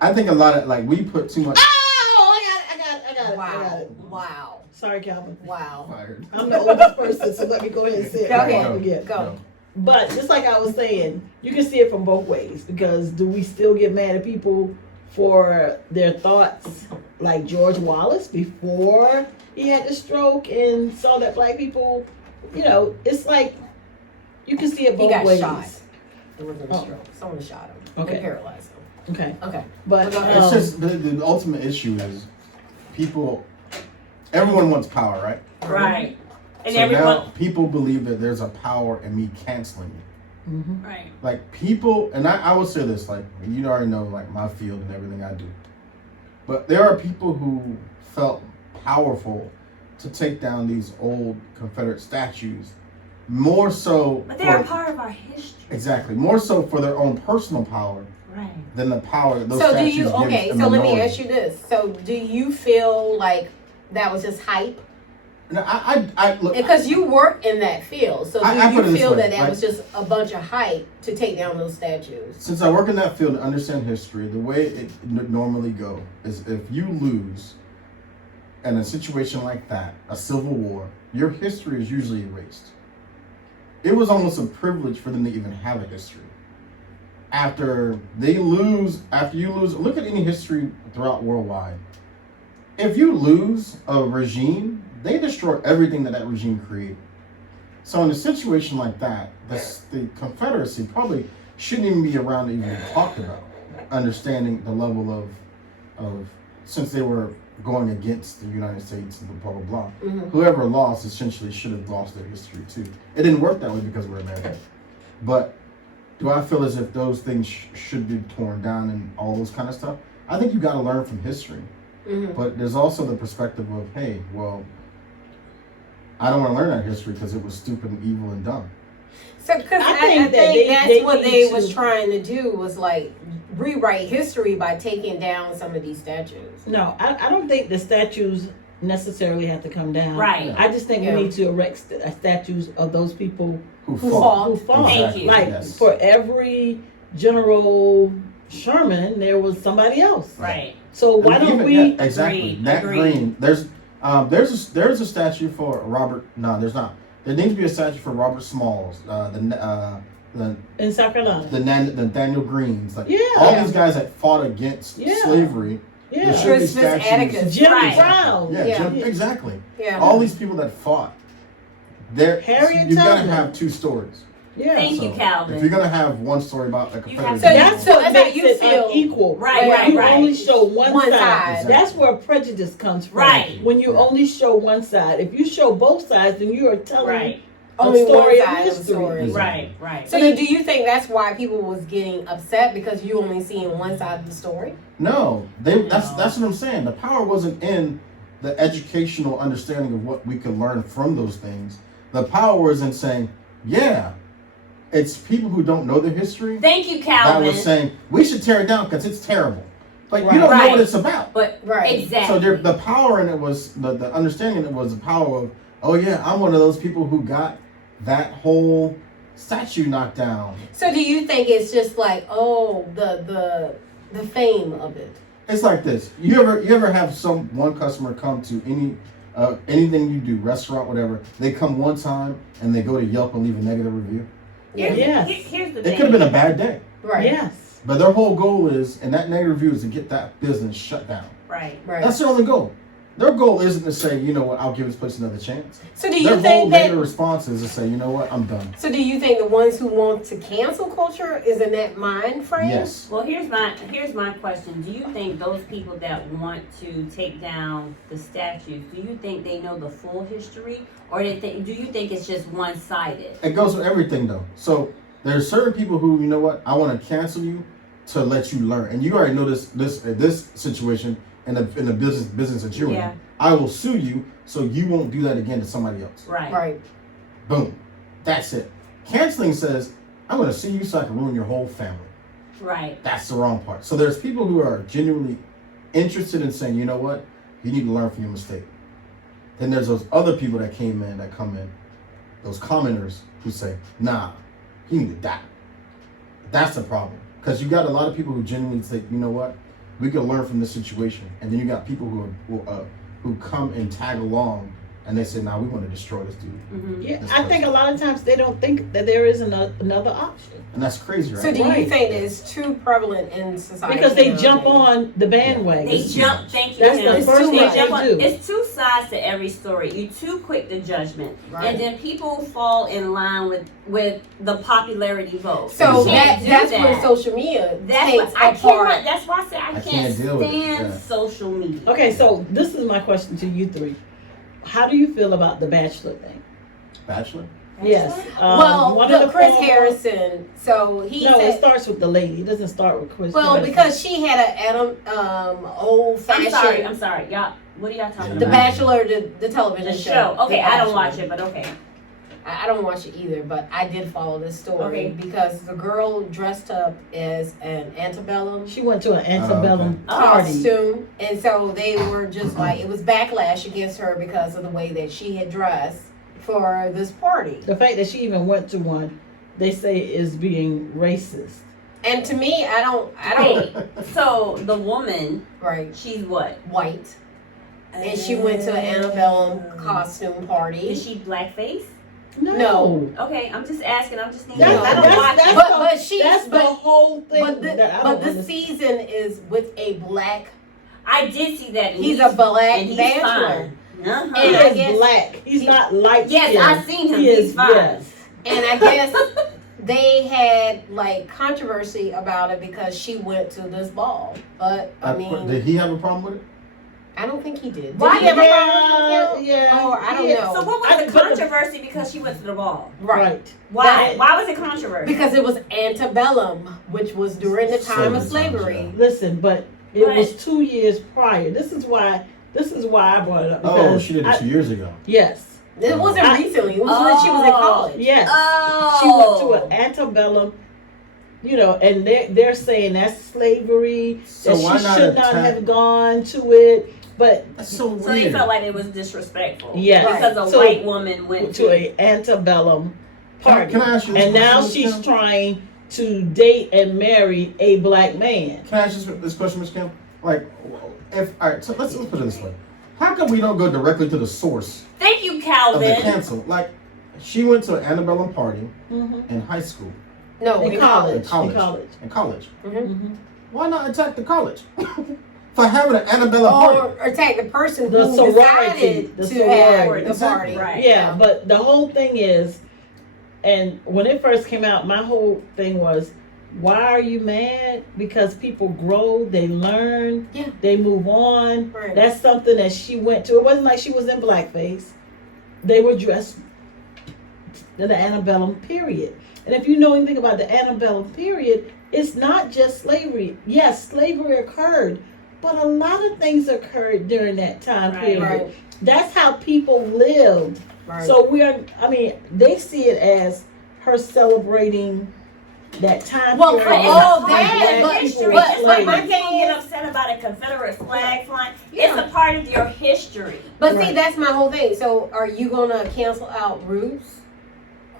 I think a lot of like we put too much. Oh, I got it. Wow, wow, Sorry, Calvin. wow. Fired. I'm the oldest person, so let me go ahead and say it. Go before I ahead. forget. Go. But just like I was saying, you can see it from both ways because do we still get mad at people for their thoughts like George Wallace before he had the stroke and saw that black people, it's like you can see it He both got ways. shot. It wasn't a Oh. stroke. Someone shot him. Okay. And paralyzed him. Okay. Okay. But Go ahead. It's just the ultimate issue is people. Everyone wants power, right? Right. And so everyone. now people believe that there's a power in me canceling you. Mhm. Right. Like people, and I will say this, like you already know, like my field and everything I do. But there are people who felt powerful to take down these old Confederate statues, more so. But they're a for- part of our history. Exactly, more so for their own personal power Right. than the power that those So do statues you? give Okay. a So let me minority. ask you this. So do you feel like that was just hype? No, I look. Because you work in that field, so do I put it you this feel way, that that like- was just a bunch of hype to take down those statues? Since I work in that field and understand history, the way it normally go is if you lose in a situation like that, a civil war, your history is usually erased. It was almost a privilege for them to even have a history. After you lose, look at any history throughout worldwide. If you lose a regime, they destroy everything that regime created. So in a situation like that, the Confederacy probably shouldn't even be around to even be talked about. Understanding the level of since they were going against the United States and blah blah blah. Mhm. Whoever lost essentially should have lost their history too. It didn't work that way because we're American. But do I feel as if those things should be torn down and all those kind of stuff? I think you got to learn from history. Mhm. But there's also the perspective of, hey, well, I don't want to learn that history because it was stupid and evil and dumb. So, because I I think think, that that's they what need they to- was trying to do was like rewrite history by taking down some of these statues. No, I don't think the statues necessarily have to come down. Right. I just think Yeah. we need to erect statues of those people Who Who fought? fought. who fought. Thank you. Like Yes. for every General Sherman, there was somebody else. Right. So why And don't even- we? yeah, exactly. Agreed. Nat Agreed. Green. There's a statue for Robert. No, there's not. There needs to be a statue for Robert Smalls. The In South Carolina. the Nathaniel Greens. Like Yeah. all these guys that fought against Yeah. slavery. There Yeah. should be Crispus statues. Atticus. Jim Right. Brown. Yeah, Yeah. exactly. Yeah. All these people that fought. Harriet You gotta Tubman. have two stories. Yeah. Thank you, So, Calvin. If you're gonna have one story about a You Confederate, have So to- That's So what that's how makes you it feel. unequal. Right, Yeah. right, You right. only show one One side. side. That's where prejudice comes from. Right. When you only show one side. If you show both sides, then you are telling Right. Only a story one of side of the history. story. Right. Right. So do you think that's why people was getting upset because you only seeing one side of the story? No, that's what I'm saying. The power wasn't in the educational understanding of what we could learn from those things. The power was in saying, yeah, it's people who don't know their history Thank you, that Calvin. was saying we should tear it down because it's terrible. But Right. you don't know Right. what it's about. But Right. exactly. So the power in it was the understanding in it was the power of, oh yeah, I'm one of those people who got that whole statue knocked down. So do you think it's just like, oh, the fame of it? It's like this. You ever have one customer come to anything you do, restaurant, whatever, they come one time and they go to Yelp and leave a negative review? Yes. Here's the It thing. could have been a bad day. Right. Yes. But their whole goal is, and that negative review is to get that business shut down. Right. Right. That's their only goal. Their goal isn't to say, you know what, I'll give this place another chance. So do Their you whole think negative that? response is to say, you know what, I'm done. So do you think the ones who want to cancel culture is in that mind frame? Yes. Well, here's my question. Do you think those people that want to take down the statues, do you think they know the full history, or do you think it's just one-sided? It goes with everything though. So there's certain people who, you know what, I want to cancel you to let you learn. And you already know this situation in the business that you're Yeah. in. I will sue you so you won't do that again to somebody else. Right. Right. Boom. That's it. Canceling says, I'm going to sue you so I can ruin your whole family. Right. That's the wrong part. So there's people who are genuinely interested in saying, you know what, you need to learn from your mistake. Then there's those other people that come in, those commenters who say, nah, you need to die. That's the problem. Because you got a lot of people who genuinely say, you know what, we can learn from this situation. And then you got people who come and tag along and they say, nah, we want to destroy this dude. Mm-hmm. Yeah, This I think a lot of times they don't think that there is another option And that's crazy, right? So do you Right. think that it's too prevalent in society? because they nowadays? jump on the bandwagon. They It's too jump. much. Thank you. That's Kim. the first They thing jump they on. do. It's two sides to every story. You're too quick to judgment, Right. and then people fall in line with the popularity vote. So You can't do that's that. where social media That's takes what, I apart. cannot. That's why I say I I can't can't deal with it, stand yeah. social media. Okay, so this is my question to you three. How do you feel about the Bachelor thing? Bachelor? Yes. Well, one look, of the Chris former- Harrison. So he No, it said, starts with the lady. It doesn't start with Chris. well, Harrison. because she had old fashioned. I'm sorry, y'all. What are y'all talking The about? Bachelor, the television The show. show. Okay, The I don't Bachelor. watch it, but okay. I don't watch it either, but I did follow this story Okay. because the girl dressed up as an antebellum she went to an antebellum okay. party. costume, and so they were just like, it was backlash against her because of the way that she had dressed for this party. The fact that she even went to one, they say is being racist. And to me, I don't, Wait, so the woman, right, she's what? white, and she went to an antebellum costume party. Is she blackface? No. Okay, I'm just asking. I'm just thinking. That's, I don't that's, watch that's, it. But- the, but she's- that's the but- whole thing. But that I the don't the understand. season is with a black. I did see that. and He's a black and he's bachelor. fine. Uh-huh. He And I is guess- black. He's not light Yes, skinned. I've seen him. He He's is, fine. yes. And I guess they had like controversy about it because she went to this ball. But I mean, Did he have a problem with it? I don't think he did. Why Did he have a Yeah, problem with it? yeah, Or I don't yeah. know. So what I- was the but the- controversy because she went to the ball? Right. Why? That- Why was it controversial? Because it was antebellum, which was during the time of Slavery times, slavery. Listen, but it But- was 2 years prior. This is why I brought it up. Oh, because she did it 2 years ago. Yes. It wasn't I- recently. It was when she was in college. Yes. Oh. She went to an antebellum, and they're saying that's slavery, So that why she not should not attack- have gone to it. But That's so weird. So they felt like it was disrespectful. Yes. Because a So- white woman went to an antebellum party. Can I ask you this And now question, she's Ms. Kim? trying to date and marry a black man. Can I ask you this question, Ms. Kim? Like, if all right, so let's put it this way: how come we don't go directly to the source Thank you, of the Calvin. cancel? Like, she went to an antebellum party Mm-hmm. in high school, No, In in college. college. college. In college. in college. Mm-hmm. Why not attack the college for having an antebellum party? Or attack the person The who sorority, decided the to sorority. have the Exactly. party. Right. Yeah, but the whole thing is, and when it first came out, my whole thing was, why are you mad? Because people grow, they learn, Yeah. they move on. Right. That's something that she went to. It wasn't like she was in blackface. They were dressed in the antebellum period. And if you know anything about the antebellum period, it's not just slavery. Yes, slavery occurred, but a lot of things occurred during that time Right. period. Right. That's how people lived. Right. So they see it as her celebrating that time Well, period. for But all it's a that, part of your but- history. but- Just but like my when people thing get is- upset about a Confederate flag flying, Yeah. it's a part of your history. But see, Right. that's my whole thing. So, are you gonna cancel out Roots,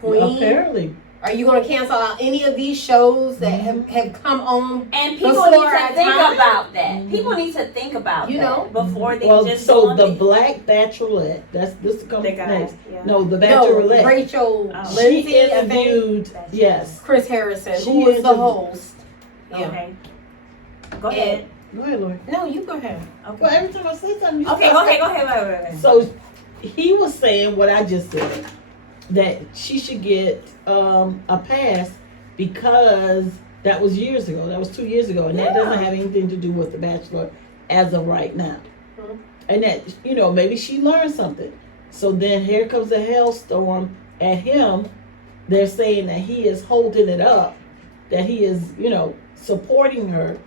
Queen? Apparently. Are you going to cancel out any of these shows that have come on? And people Before need to our think time? about that. People need to think about You that know? before they Well, just so go on the Black Bachelorette, this comes The guy, next. yeah. No, the No, Bachelorette. Rachel Oh. She Lindsay, I think. interviewed, yes. Chris Harrison, She who was the interviewed- host. Yeah. Okay. Go ahead. Go ahead, Lori. No, you go ahead. Okay. Well, every time I say something, you Okay, stop. go ahead. Wait. So he was saying what I just said, that she should get a pass because that was years ago. That was 2 years ago, and that doesn't have anything to do with The Bachelor as of right now. Mhm. And that, you know, maybe she learned something. So then here comes a hailstorm at him. They're saying that he is holding it up, that he is, you know, supporting her,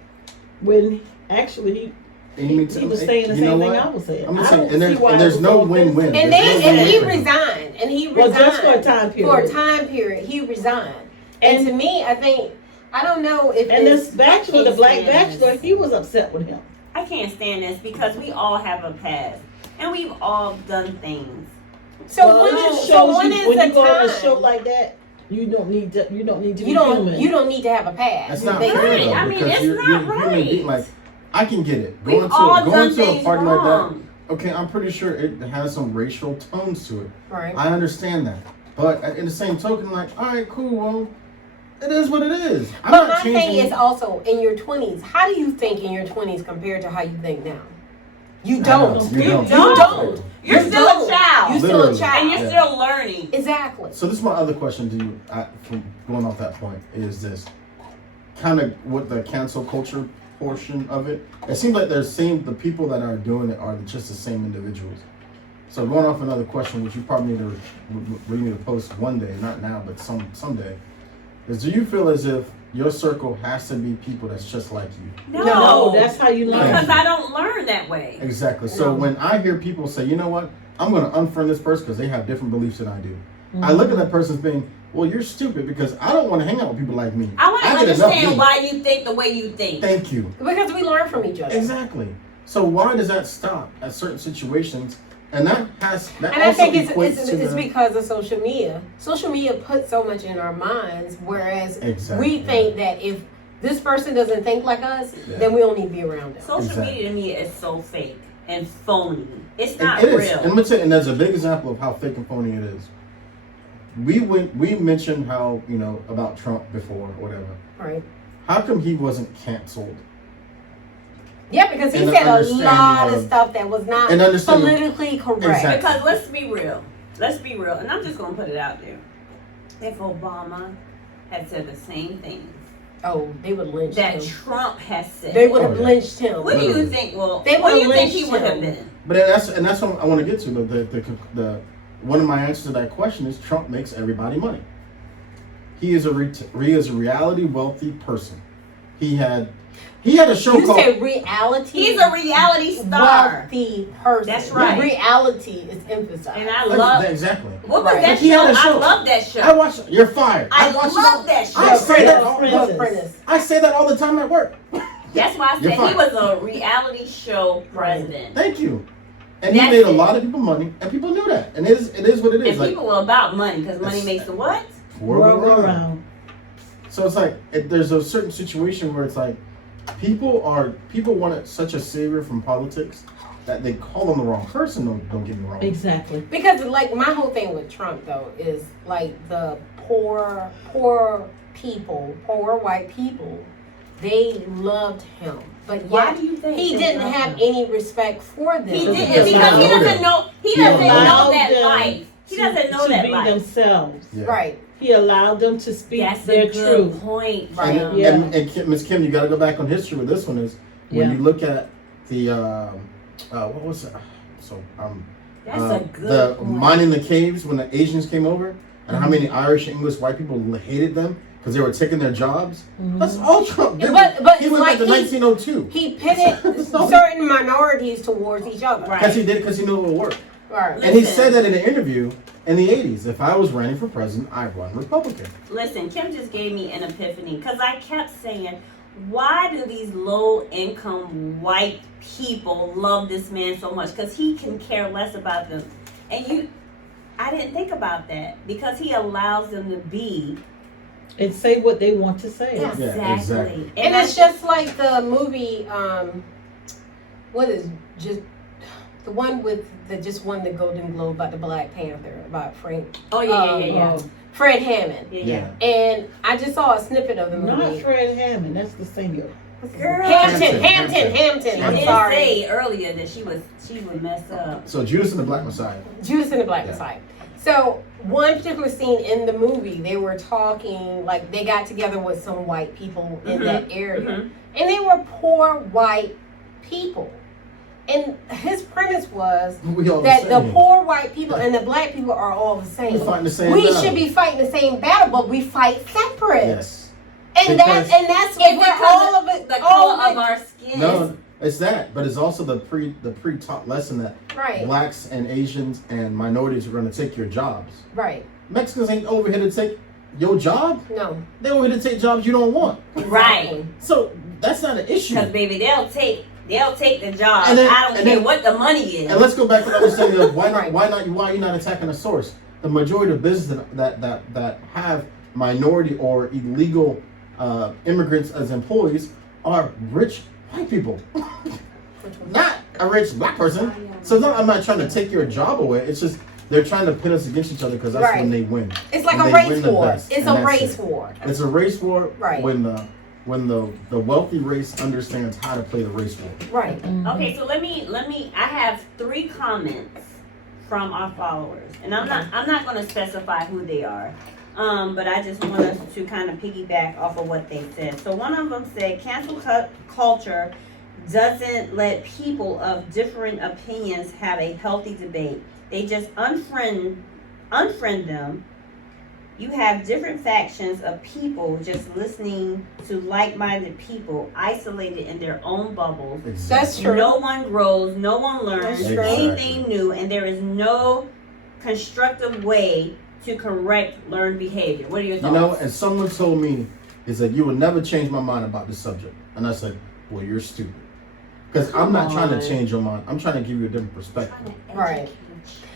when actually he was saying the same thing I was saying. I'm just I saying, don't and see why there's it was no so offensive. win-win. And There's no he win-win for him. resigned. And he Well, resigned. just for a time period. For a time period, he resigned. And to me, I think, I don't know if And it's, this Bachelor, the can't Black stand Bachelor, this. he was upset with him. I can't stand this because we all have a past and we've all done things. so Well, when it is, just so shows when you, is when the you go on a show time? like that, you don't need to be You human. don't need to have a pass. That's not They- fair Right, though, I mean, because it's you're not human right. being. Like, I can get it. We've Going all to done a things party like that. wrong. Okay, I'm pretty sure it has some racial tones to it. Right. I understand that, but in the same token, like, all right, cool. Well, it is what it is. I'm But not my changing. thing is also in your 20s. How do you think in your 20s compared to how you think now? You I don't. know, You don't. don't. You're You still don't. a child. You're still a Literally. child. and you're Yeah. still learning. Exactly. So this is my other question to you, from going off that point, is this kind of with the cancel culture portion of it? It seems like the people that are doing it are just the same individuals. So going off another question, which you probably need to read me to post one day, not now, but someday, is do you feel as if your circle has to be people that's just like you? No, that's how you learn. because I don't learn that way. Exactly. So No. when I hear people say, you know what, I'm going to unfriend this person because they have different beliefs than I do, Mm-hmm. I look at that person being, well, you're stupid because I don't want to hang out with people like me. I want to get enough understand me. why you think the way you think. Thank you. Because we learn from each other. Exactly. So why does that stop at certain situations? And that And I also think equates it's to the, because of social media. Social media puts so much in our minds, whereas Exactly. we think that if this person doesn't think like us, Yeah. then we don't need to be around them. Social Exactly. media to me is so fake and phony. It's It- not it is. real. And let me tell you, and there's a big example of how fake and phony it is. We mentioned how, about Trump before or whatever. Right. How come he wasn't canceled? Yeah, because he And the said a understanding lot of of- stuff that was not And understanding- politically correct. Exactly. Because let's be real. And I'm just going to put it out there. If Obama had said the same things Oh, they would lynch that him. Trump has said, They would Oh, have yeah. lynched him. what do you Literally. think? Well, They what do you would've think he lynched would have him. been? But that's what I want to get to. The one of my answers to that question is Trump makes everybody money. He is a reality wealthy person. He had a show You called say reality. He's a reality star. wealthy person. That's right. Reality is emphasized. And I love. exactly. What was Right. that He had show? a show. I love that show. I watch. You're fired. I watch it love all- that show. I say that. The all- Apprentice. I say that all the time at work. That's why I You're said he fired. was a reality show president. Thank you. And he That's made a it. lot of people money, and people knew that. And it is what it is. And Like, people were about money because money That's- makes the what? world World around. around. So it's like there's a certain situation where it's like people wanted such a savior from politics that they call on the wrong person. Don't get me wrong. Exactly. Because like my whole thing with Trump though is like the poor people, poor white people, they loved him. But Why yet do you think he they didn't loved have him? any respect for them. He Because didn't he because he allowed doesn't them. know. He He doesn't know allowed that them life. He doesn't know to that be life. themselves. Yeah. Right. He allowed them to speak That's their a good truth. point. Right. Jim. Yeah. And Ms. Kim, you got to go back on history with this one. Is when Yeah. you look at the what was it? So That's a good the point. mining the caves when the Asians came over, and how many Irish and English white people hated them because they were taking their jobs. That's all Trump did. But he it's went like back to 1902 He pitted certain minorities towards each other. Right. because he knew it would work. Right. And he Listen. said that in an interview in the 80s. If I was running for president, I'd run Republican. Listen, Kim just gave me an epiphany because I kept saying, why do these low income white people love this man so much? Because he can care less about them. And I didn't think about that because he allows them to be And say what they want to say. Yeah. Exactly. exactly. And it's just like the movie, what is just the one with that just won the Golden Globe about the Black Panther about Frank. Oh yeah. Fred Hammond. Yeah. And I just saw a snippet of the movie. Not Fred Hammond, that's the singer. Girl. Hampton. I I'm did sorry. say earlier that she would mess up. So Judas and the Black Messiah. Judas and the Black Yeah. Messiah. So one particular scene in the movie, they were talking, like they got together with some white people in that area. And they were poor white people. And his premise was We all that the same. poor white people and the black people are all the same. We fighting the same We battle. should be fighting the same battle, but we fight separate. Yes. And that's It's where because all of it, The all color of of it, our skin. No, it's that, but it's also the pre-taught lesson that right, blacks and Asians and minorities are going to take your jobs. right. Mexicans ain't over here to take your job. No, They're over here to take jobs you don't want. Right. So that's not an issue. Because baby, they'll take the job. And then- I don't and care then- what the money is. And let's go back to the understanding of why Right. are you not attacking the source? The majority of businesses that have minority or illegal immigrants as employees are rich white people, not a rich black person. So no, I'm not trying to take your job away. It's just they're trying to pit us against each other because that's Right. when they win. it's like When a they race win the war. best, It's and a that's race it. war. It's a race war Right. when the wealthy race understands how to play the race war. Right. Okay, so let me. I have 3 comments from our followers, and I'm not going to specify who they are, but I just want us to kind of piggyback off of what they said. So one of them said, cancel culture doesn't let people of different opinions have a healthy debate. They just unfriend them. You have different factions of people just listening to like-minded people isolated in their own bubbles. That's true. No one grows, no one learns That's true. anything new, and there is no constructive way to correct learned behavior. What are your You thoughts? know, and someone told me, is that you will never change my mind about this subject. And I said, well, you're stupid. Because I'm not trying to change your mind. I'm trying to give you a different perspective. Right.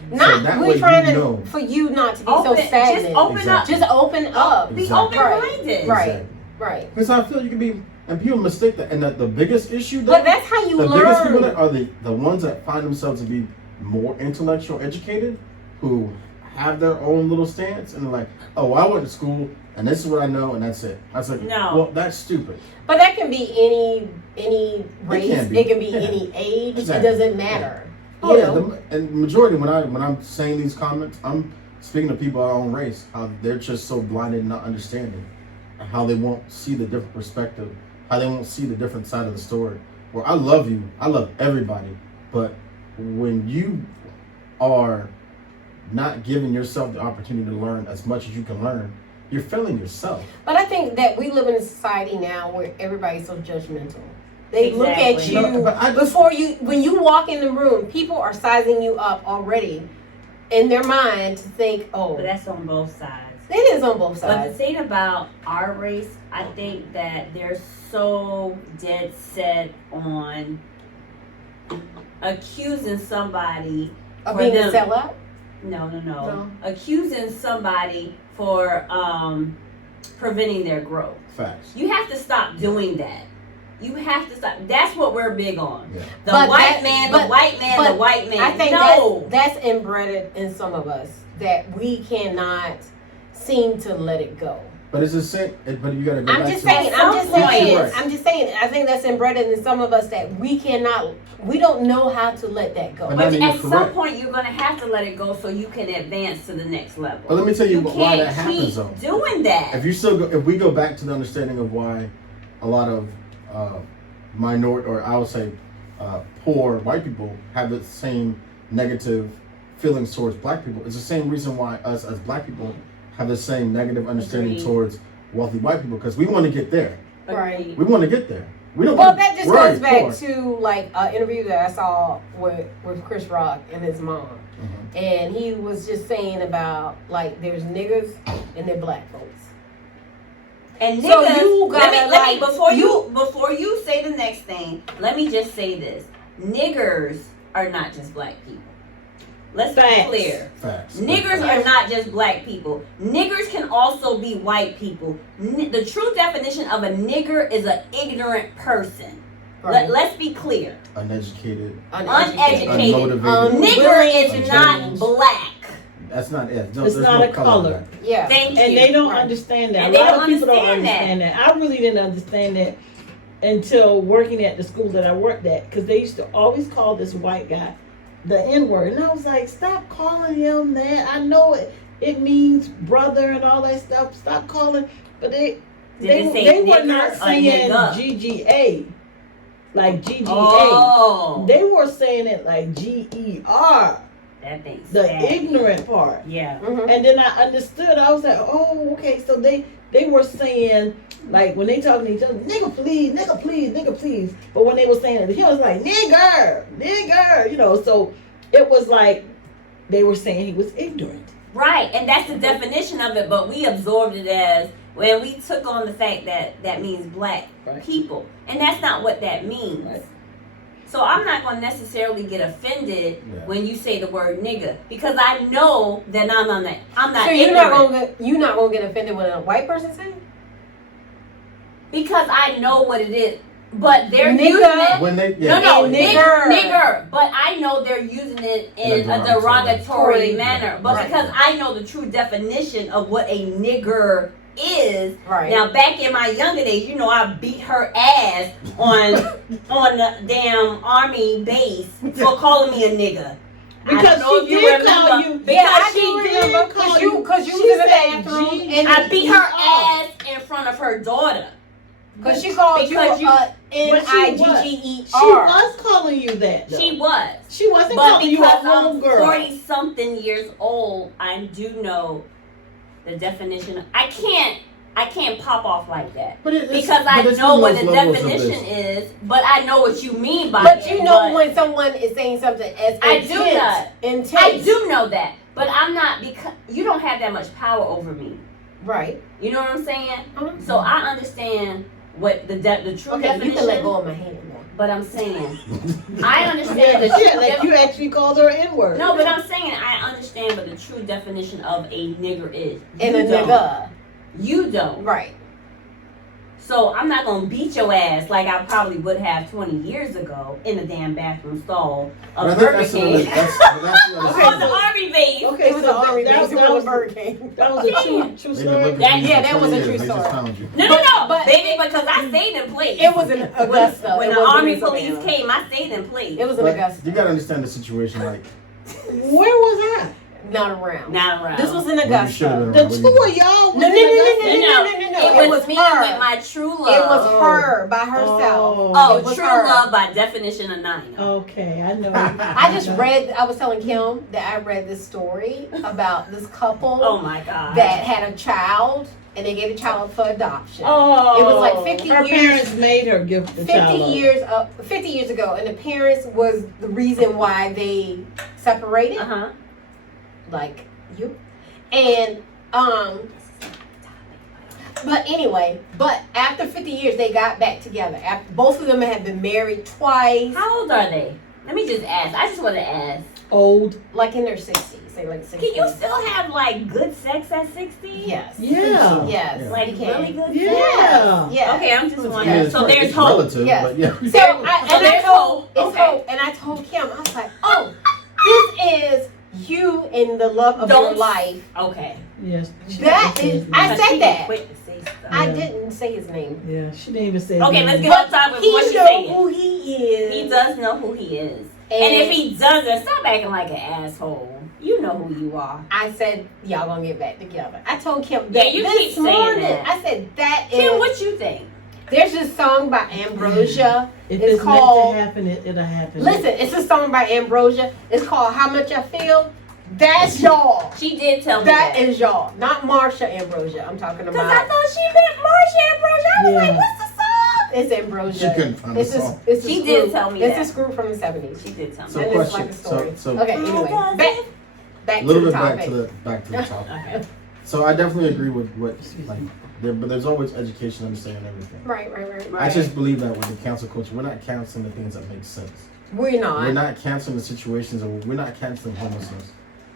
So Not that we're way trying you to know. for you not to be Open- so stagnant. just open Exactly. Just open up. Be Exactly. open-minded. Right. Exactly. Right. Because I feel you can be, and people mistake that. And that the biggest issue, But though, that's how you the biggest people learn. that are the ones that find themselves to be more intellectual educated, who have their own little stance, and they're like, oh, I went to school, and this is what I know, and that's it. I was like, No. well, that's stupid. But that can be any race. can be. It can be Yeah. any age. Exactly. It doesn't matter. Oh, You yeah, know? and the majority when I'm saying these comments, I'm speaking to people of our own race, how they're just so blinded and not understanding, how they won't see the different perspective, how they won't see the different side of the story. Well, I love you, I love everybody, but when you are not giving yourself the opportunity to learn as much as you can learn, you're failing yourself. But I think that we live in a society now where everybody's so judgmental. They look at Exactly. you No, but I just- before when you walk in the room, people are sizing you up already in their mind to think, oh, But that's on both sides. it is on both But the sides. thing about our race, I think that they're so dead set on accusing somebody Of for being a them- sellout. No. Accusing somebody for preventing their growth. Facts. You have to stop doing that. You have to stop. That's what we're big on. Yeah. The But white that- man, but- the white man, but the white man. I think no. that's inbred in some of us that we cannot seem to let it go. But it's the same. But you gotta go I'm back just to saying. At some point- I'm just saying. I think that's inbred in some of us that we cannot. We don't know how to let that go. But But you're at some correct. point, you're going to have to let it go so you can advance to the next level. But let me tell you why can't that happens, keep though. doing that. If we go back to the understanding of why a lot of minority, or I would say poor white people have the same negative feelings towards black people, it's the same reason why us as black people have the same negative understanding Agreed. towards wealthy white people, because we want to get there. Right. We want to get there. We don't. Well, want that just we're goes already back to like an interview that I saw with Chris Rock and his mom, Mhm. and he was just saying about like there's niggas and they're black folks. And So niggas, you let me gotta, like, before you say the next thing, let me just say this: niggers are not just black people. Let's Facts. be clear. Facts. Niggers are not just black people. Niggers can also be white people. The true definition of a nigger is an ignorant person. Right. Let's be clear. Uneducated. Uneducated. Unmotivated. Nigger is Unchanged. not black. That's not it. It's not a color. Yeah. Thank you. And they don't Right. understand that. And A they lot don't of people don't understand understand that. I really didn't understand that until working at the school that I worked at, because they used to always call this white guy the N-word, and I was like, stop calling him that. I know it means brother and all that stuff. Stop calling, but they say were nigger not or saying nigga? GGA, like GGA. Oh, They were saying it like GER, that thing's the sad. ignorant part. Yeah. Mhm. And then I understood. I was like, oh, okay. So they were saying, like, when they talking to each other, nigga please, nigga please, nigga please. But when they were saying it, he was like, nigger, nigger, you know. So it was like they were saying he was ignorant. Right, and that's the definition of it, but we absorbed it as, when we took on the fact that that means black Right. people. And that's not what that means. Right. So I'm not going to necessarily get offended Yeah. when you say the word nigga, because I know that I'm not So ignorant. you're not gonna get offended when a white person says it? Because I know what it is. But they're Nigga. using it. When they, No, Nigger. nigger. But I know they're using it in In a a derogatory derogatory manner. But Right. because I know the true definition of what a nigger is. Right. Now, back in my younger days, you know, I beat her ass on the damn army base for calling me a nigga. I Because don't know she if you did remember. call you. Because I she do did. remember call because you- you was she in the said bathroom G- and I beat her Oh. ass in front of her daughter. because she called Because you you- Nigger. She was calling you that. Though. She was. She wasn't But calling you a because little I'm girl. 40 something years old, I do know the definition. I can't pop off like that. But Because I know what the definition is, but I know what you mean by But it. you know but when someone is saying something as I do not. intense. I do know that. But I'm not, because you don't have that much power over me. Right. You know what I'm saying? Uh-huh. So I understand what the true Okay, definition. you can let go of my hand now. But I'm saying, I understand Yeah, the yeah, true like you actually called her N-word. No, but I'm saying I understand what the true definition of a nigger is. And You a don't. nigga. You don't. Right. So I'm not gonna beat your ass like I probably would have 20 years ago in a damn bathroom stall But I of think Burger that's King. On the army base. Okay, It was so an army that, base. It that was was a Burger King. that was a true story. That was a true They just story. found you. No, But- baby, because I stayed in place. It was in Augusta. When It the wasn't army in police Savannah. came, I stayed in place. It was in But Augusta. you gotta understand the situation. Like Where was I? Not around. Not around. This was in when you Augusta. should have been The around. two of y'all. No, was no, in no, Augusta? no. It was me her. with my true love. It was her by herself. Oh, It was true her. love by definition of Nina. Okay, I know. I just read, I was telling Kim that I read this story about this couple Oh my God. that had a child and they gave a child for adoption. Oh, It was like 50 her years. parents made her give the 50 child up. 50 years ago, and the parents was the reason why they separated, Uh-huh. like you. And but anyway, but after 50 years they got back together. After both of them had been married twice, How old are they? Let me just ask. I just want to ask. Old. like in their 60s, say like 60s. Can you still have like good sex at 60? Yes. Yeah. Yes. Yeah. Like you can. really good Yeah. sex? Yes. Okay, I'm just Yeah, wondering. it's So right. there's It's hope. relative, Yes. but yeah. So I there's told hope. it's Okay. hope, and I told Kim, I was like, oh, this is you in the love of your Don't- life. Okay. Yes. That is, I Because she said that. quick to say stuff. I Yeah. didn't say his name. Yeah, she didn't even say. Okay, his let's name. get on top of He what she's knows saying. who he is. He does know who he is. And if he doesn't, stop acting like an asshole. You know who you are. I said, y'all gonna get back together. I told Kim Yeah, that you this keep saying morning. that. I said, that is, Kim, what you think? there's this song by Ambrosia. If It's it's called- meant to happen, it'll happen. Listen, it's a song by Ambrosia. It's called How Much I Feel. That's y'all. She did tell me That that. is y'all. Not Marsha Ambrosia. I'm talking Because I about. thought she meant Marsha Ambrosia. I was Yeah. like, what's the song? It's Ambrosia. She couldn't find the It's a, song. it's a She screw. did tell me It's that. a screw from the 70s. She did tell me So And that. it's like question. a story. So Okay, How anyway. does Back it- back a little to the bit topic. back to the topic. Okay. So I definitely agree with what like but there's always education, understanding everything. Right. I just believe that with the cancel culture, we're not canceling the things that make sense. We're not. We're not canceling the situations, of, we're not canceling homelessness.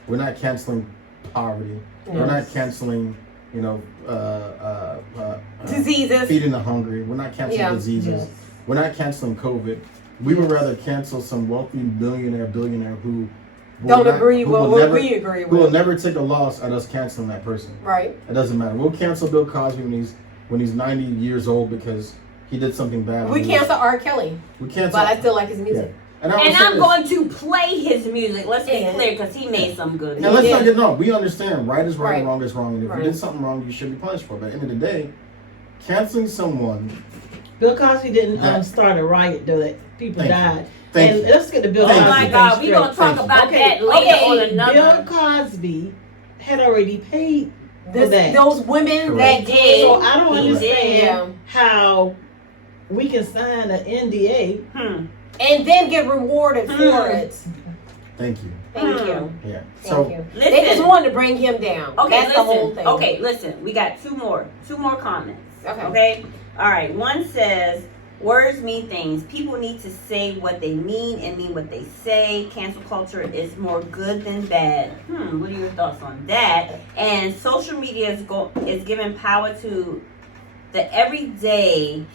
We're not canceling poverty. We're not canceling, you know, Diseases. feeding the hungry. We're not canceling diseases. Yes. We're not canceling COVID. We would rather cancel some wealthy billionaire who Don't agree with what never, we agree who will with. never take a loss at us canceling that person. Right. It doesn't matter. We'll cancel Bill Cosby when he's 90 years old because he did something bad. We cancel R. Kelly, We cancel. but I still like his music. Yeah. And I'm going to play his music. Let's be Yeah. clear, because he made some good Now music. let's not get no. We understand right is right, Right. wrong is wrong, and if Right. you did something wrong, you should be punished for it. But at the end of the day, canceling someone. Bill Cosby didn't That- start a riot though that people Thank you. died. Thank and you. let's get the Bill Oh Thank Cosby my you. thing God, we're straight. going to talk Thank about you. that later on another. Bill Cosby had already paid for that. Those women that Correct. did. So I don't He understand Yeah. how we can sign an NDA. And then get rewarded for it. Thank you. Thank you. Yeah. Thank So you. Listen. They just wanted to bring him down. Okay, That's listen. the whole thing. Okay, listen. We got two more comments. Okay. All right. One says, words mean things. People need to say what they mean and mean what they say. Cancel culture is more good than bad. What are your thoughts on that? And social media is giving power to the everyday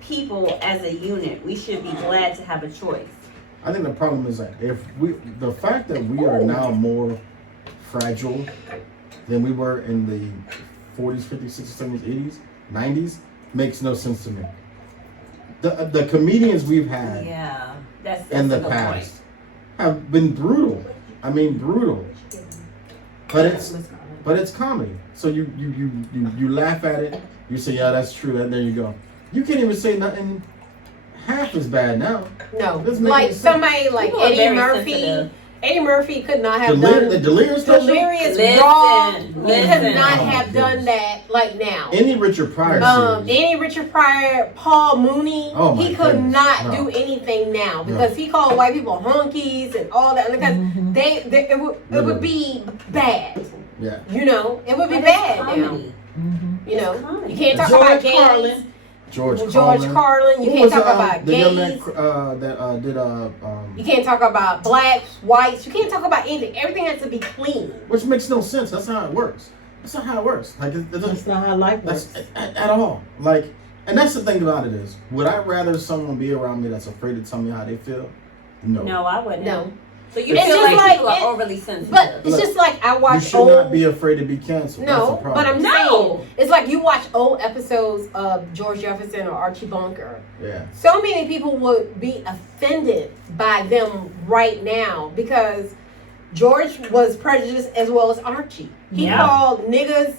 people as a unit. We should be glad to have a choice. I think the problem is that the fact that we are now more fragile than we were in the 40s, 50s, 60s, 70s, 80s, 90s makes no sense to me. The comedians we've had Yeah, that's in the a good past have been brutal. I mean, brutal. But it's comedy. So you laugh at it. You say, yeah, that's true. And there you go. You can't even say nothing half as bad now. No. Doesn't make Like any sense. somebody like People are Eddie very Murphy. sensitive. Eddie Murphy could not have The done delirious special? Delirious Listen, Raw. He listen. could not Oh, my have done goodness. that like now. Any Richard Pryor series. Any Richard Pryor, Paul Mooney, Oh, my he could goodness. not No. do anything now because he called white people honkies and all that because it would be bad. Yeah. You know, it would be But bad it's now. comedy. You know, comedy. you can't talk George about gays. Carlin. George Carlin. You Who can't was, talk about the young gays. man that did You can't talk about blacks, whites. You can't talk about anything. Everything has to be clean. which makes no sense. That's not how it works. That's not how it works. Like it That's doesn't. not how life That's works. at all. Like, and that's the thing about it is, would I rather someone be around me that's afraid to tell me how they feel? No. No, I wouldn't. No. So you It's feel just like like people are it- overly sensitive. But it's Look, just like I You watch should old. not be afraid to be canceled. That's the No, problem. but I'm No. saying it's like you watch old episodes of George Jefferson or Archie Bunker. Yeah. So many people would be offended by them right now because George was prejudiced as well as Archie. He Yeah. called niggas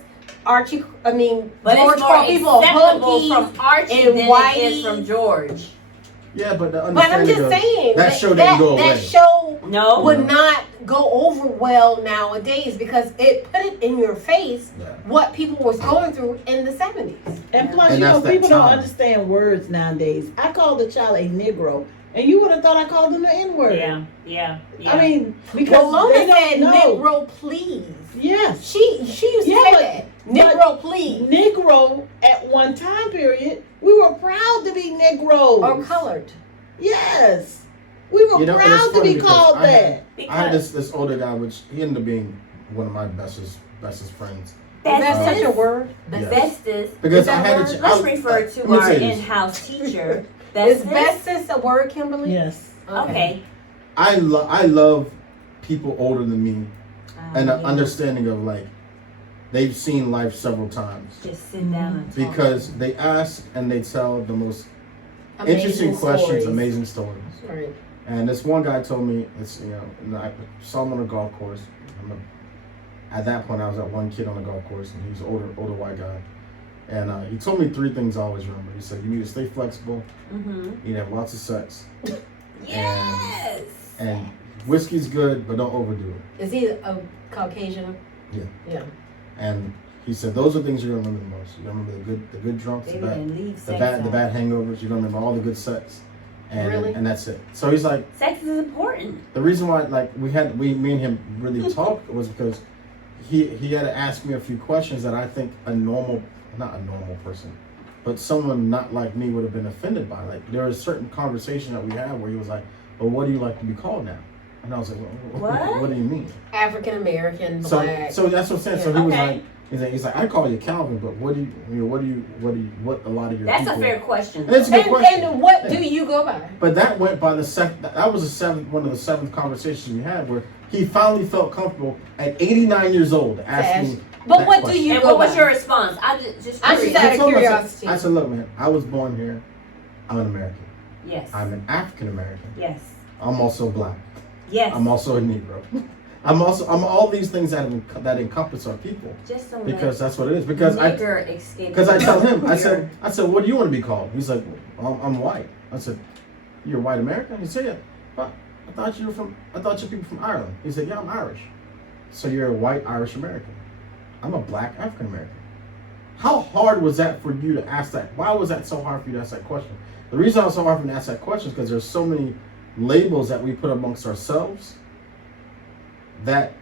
Archie. I mean, But George it's more called people acceptable hunkies. from Archie and than it whitey. is from George. Yeah, but the But I'm understanding just of saying that show didn't go away. That show No. would not go over well nowadays because it put it in your face Yeah. what people was going through in the 70s. And plus, And you know, that's that people don't time. understand words nowadays. I called a child a Negro, and you would have thought I called them the N-word. Yeah. I mean, because Well, Lona they don't said know. Negro, please. Yes. She used to Yeah, say but- that. Negro, please. Negro, at one time period, we were proud to be Negroes. Or colored. Yes. We were You know, and it's proud to funny be because called I had- that. I had this older guy, which he ended up being one of my bestest friends. Is that such a word? Yes. Bestest. Because Is that I had word? to. Let's I- refer to let me our say this. in-house teacher. Is Bestest. bestest a word, Kimberly? Yes. Okay. I love people older than me and an Yeah. understanding of like they've seen life several times Just sit down and talk. because they ask and they tell the most Amazing interesting questions, stories. amazing stories. Right. And this one guy told me, it's and I saw him on a golf course. At that point, I was at one kid on the golf course, and he was an older white guy. And he told me three things I always remember. He said, you need to stay flexible, Mm-hmm. you need to have lots of sex, Yes. and whiskey's good, but don't overdo it. Is he a Caucasian? Yeah. Yeah. And he said, those are things you're gonna remember the most. You're gonna remember the good drunks, They the bad, didn't leave the sex bad, the out. bad hangovers. You're gonna remember all the good sex, and Really? and that's it. So he's like, Sex is important. the reason why like me and him really talked was because he had to ask me a few questions that I think not a normal person, but someone not like me would have been offended by. Like there was certain conversation that we had where he was like, well, what do you like to be called now? And I was like, what do you mean? African American, So black. so that's what I'm saying. So he was Okay. like, he's like, I call you Calvin, but what a lot of your That's people. a fair question. It's a good question. And what do you go by? But that went by that was one of the seventh conversations we had where he finally felt comfortable at 89 years old asking. But that what question. do you And go what was by? your response? I'm just I'm curious. just out of told him, curiosity. I said, look, man, I was born here. I'm an American. Yes. I'm an African American. Yes. I'm also black. Yes. I'm also a Negro. I'm all these things that encompass our people just so because that's what it is. Because I tell him, I said, what do you want to be called? He's like, well, I'm white. I said, you're white American? He said, yeah. But I thought you people from Ireland. He said, yeah, I'm Irish. So you're a white Irish American. I'm a black African American. How hard was that for you to ask that? Why was that so hard for you to ask that question? The reason it was so hard for me to ask that question is because there's so many labels that we put amongst ourselves that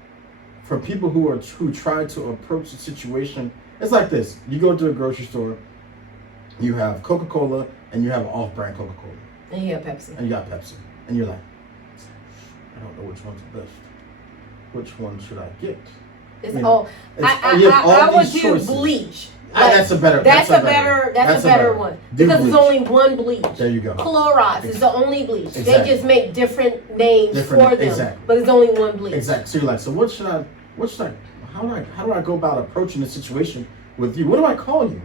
for people who try to approach the situation, it's like this. You go to a grocery store, you have Coca-Cola and you have off-brand Coca-Cola. And you have Pepsi. And you got Pepsi. And you're like, I don't know which one's the best. Which one should I get? It's You know, all. you have all I would these do choices. bleach. That's a better one Do because bleach. there's only one bleach. There you go. Clorox is the only bleach. Exactly. They just make different names for them, exactly. but it's only one bleach. Exactly. So you're like, so how do I go about approaching the situation with you? What do I call you?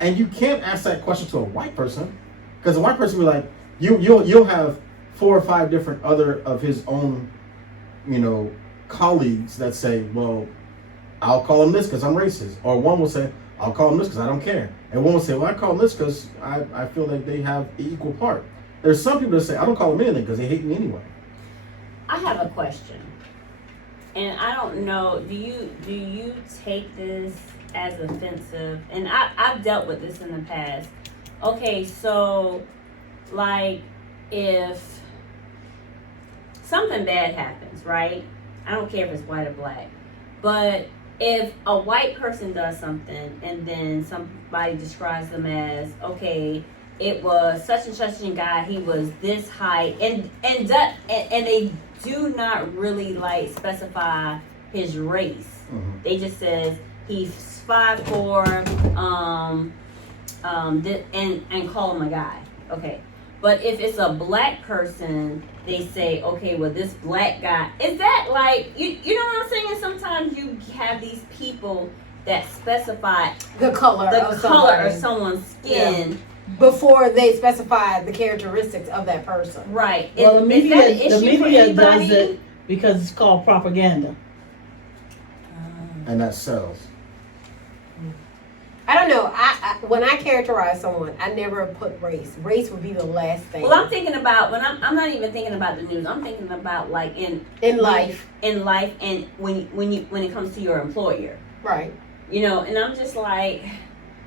And you can't ask that question to a white person, because a white person will be like, you'll have 4 or 5 different other of his own, colleagues that say, well, I'll call him this because I'm racist. Or one will say, I'll call him this because I don't care. And one will say, well, I call him this because I feel like they have an equal part. There's some people that say, I don't call them anything because they hate me anyway. I have a question, and I don't know. Do you take this as offensive? And I've dealt with this in the past. Okay, so like if something bad happens, right? I don't care if it's white or black, but if a white person does something and then somebody describes them as, okay, it was such and such a guy, he was this height, and they do not really like specify his race. Mm-hmm. They just says he's 5'4", and call him a guy. Okay. But if it's a black person, they say, okay, well, this black guy, is that like, you know what I'm saying? And sometimes you have these people that specify The color of someone's skin. before they specify the characteristics of that person. Right. Well, the Is that an media issue for anybody? does it because it's called propaganda. And that sells. I don't know. I when I characterize someone, I never put race. Race would be the last thing. Well, I'm thinking about I'm not even thinking about the news. I'm thinking about like in life, and when it comes to your employer. right? And I'm just like,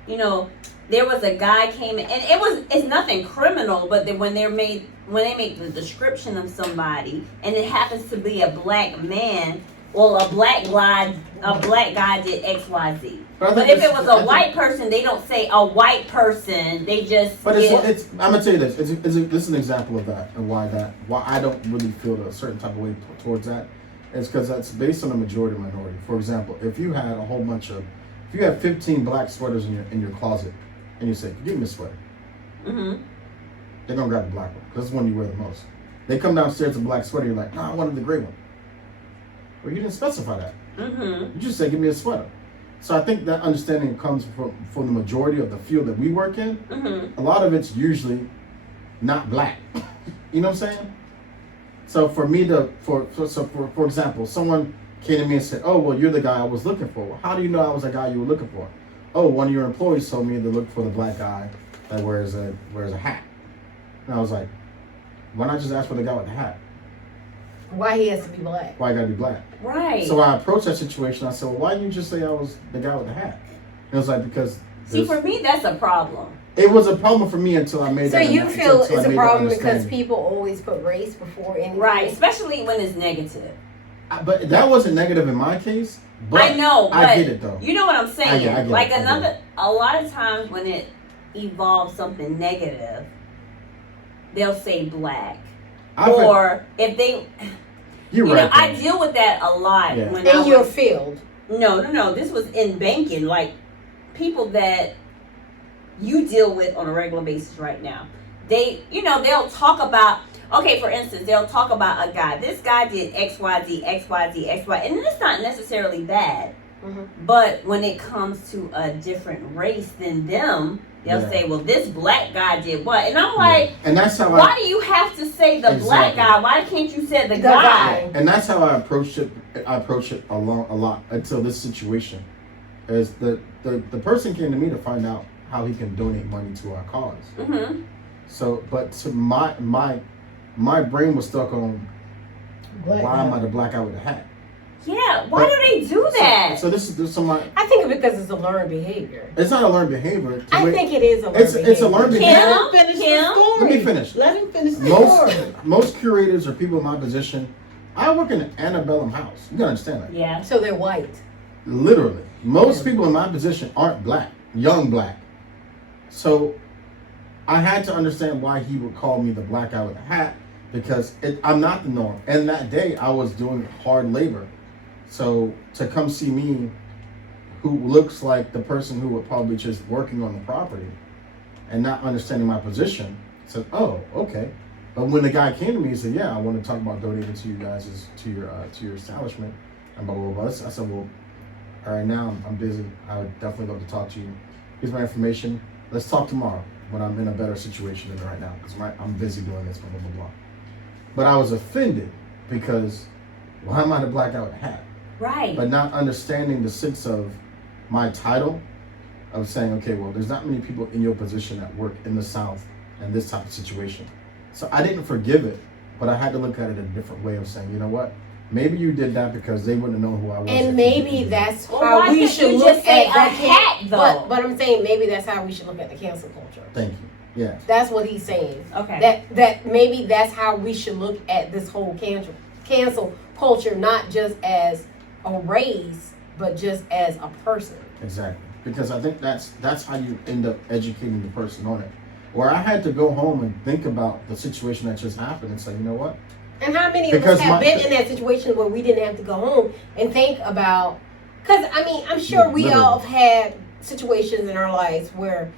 there was a guy came in, and it's nothing criminal, but when they make the description of somebody, and it happens to be a black man, well, a black guy did X, Y, Z. But if it was a white person, they don't say a white person. They just. But it's I'm gonna tell you this. This is an example of that, and why I don't really feel a certain type of way towards that. It's because that's based on a majority minority. For example, if you had if you have 15 black sweaters in your closet, and you say, "Give me a sweater," Mm-hmm. they're gonna grab the black one because that's the one you wear the most. They come downstairs with a black sweater. You're like, "No, I wanted the gray one." Well, you didn't specify that. Mm-hmm. You just said, "Give me a sweater." So I think that understanding comes from the majority of the field that we work in. Mm-hmm. A lot of it's usually not black. You know what I'm saying? So for me for example, someone came to me and said, "Oh, well, you're the guy I was looking for." Well, how do you know I was the guy you were looking for? Oh, one of your employees told me to look for the black guy that wears a hat. And I was like, why not just ask for the guy with the hat? Why he has to be black? Why I gotta be black? Right. So I approached that situation. I said, well, why didn't you just say I was the guy with the hat? And it was like, because See, for me, that's a problem. it was a problem for me until I made So that. you feel until I it's a made that problem because understanding. people always put race before anything? Right. Especially when it's negative. But that wasn't negative in my case. But I know, but I get it though. you know what I'm saying? I get like it, I get a lot of times when it evolves something negative, they'll say black. or if they, You're you right. know, I though. deal with that a lot Yeah. when I In your was, field. no, this was in banking, like people that you deal with on a regular basis right now. They, you know, they'll talk about, okay, for instance, they'll talk about a guy. This guy did X, Y, Z, X, Y, Z, X, Y, and it's not necessarily bad. But when it comes to a different race than them, they'll Yeah. say, well, this black guy did what? And I'm like, And that's how why do you have to say the black Exactly. guy? Why can't you say the The guy? guy. And that's how I approach it. I approach it a lot until this situation. Is the person came to me to find out how he can donate money to our cause. Mm-hmm. So, but to my brain was stuck on Black why am I guy. the black guy with a hat? Yeah, why do they do that? So this is some. I think because it's a learned behavior. It's not a learned behavior. To I wait- think it is a learned behavior. It's a learned behavior. Kim? Let him finish Kim? the story. Let me finish. Let him finish the story. Most curators or people in my position, I work in an antebellum house. You gotta understand that. Yeah. So they're white. Literally, most people in my position aren't black, young black. So I had to understand why he would call me the black guy with a hat because I'm not the norm. And that day I was doing hard labor. So to come see me, who looks like the person who would probably just working on the property and not understanding my position, said, "Oh, okay." But when the guy came to me, he said, "Yeah, I want to talk about donating to you guys to your establishment," and blah blah blah. I said, "Well, all right, now I'm busy. I would definitely love to talk to you. Here's my information. Let's talk tomorrow when I'm in a better situation than right now because I'm busy doing this, blah blah blah blah." But I was offended because why am I the black guy with a hat? Right. But not understanding the sense of my title of saying, okay, well, there's not many people in your position that work in the South in this type of situation. So I didn't forgive it, but I had to look at it a different way of saying, you know what? Maybe you did that because they wouldn't know who I was. if And you maybe didn't. that's Well, how why we couldn't should you look just say at a the hat, though? But I'm saying maybe that's how we should look at the cancel culture. Thank you. Yeah. That's what he's saying. Okay. That maybe that's how we should look at this whole cancel culture, not just as a race, but just as a person. Exactly. Because I think that's how you end up educating the person on it. Or I had to go home and think about the situation that just happened and say, you know what? And how many of Because us have my- been in that situation where we didn't have to go home and think about? Because I mean, I'm sure Yeah, we literally. all have had situations in our lives where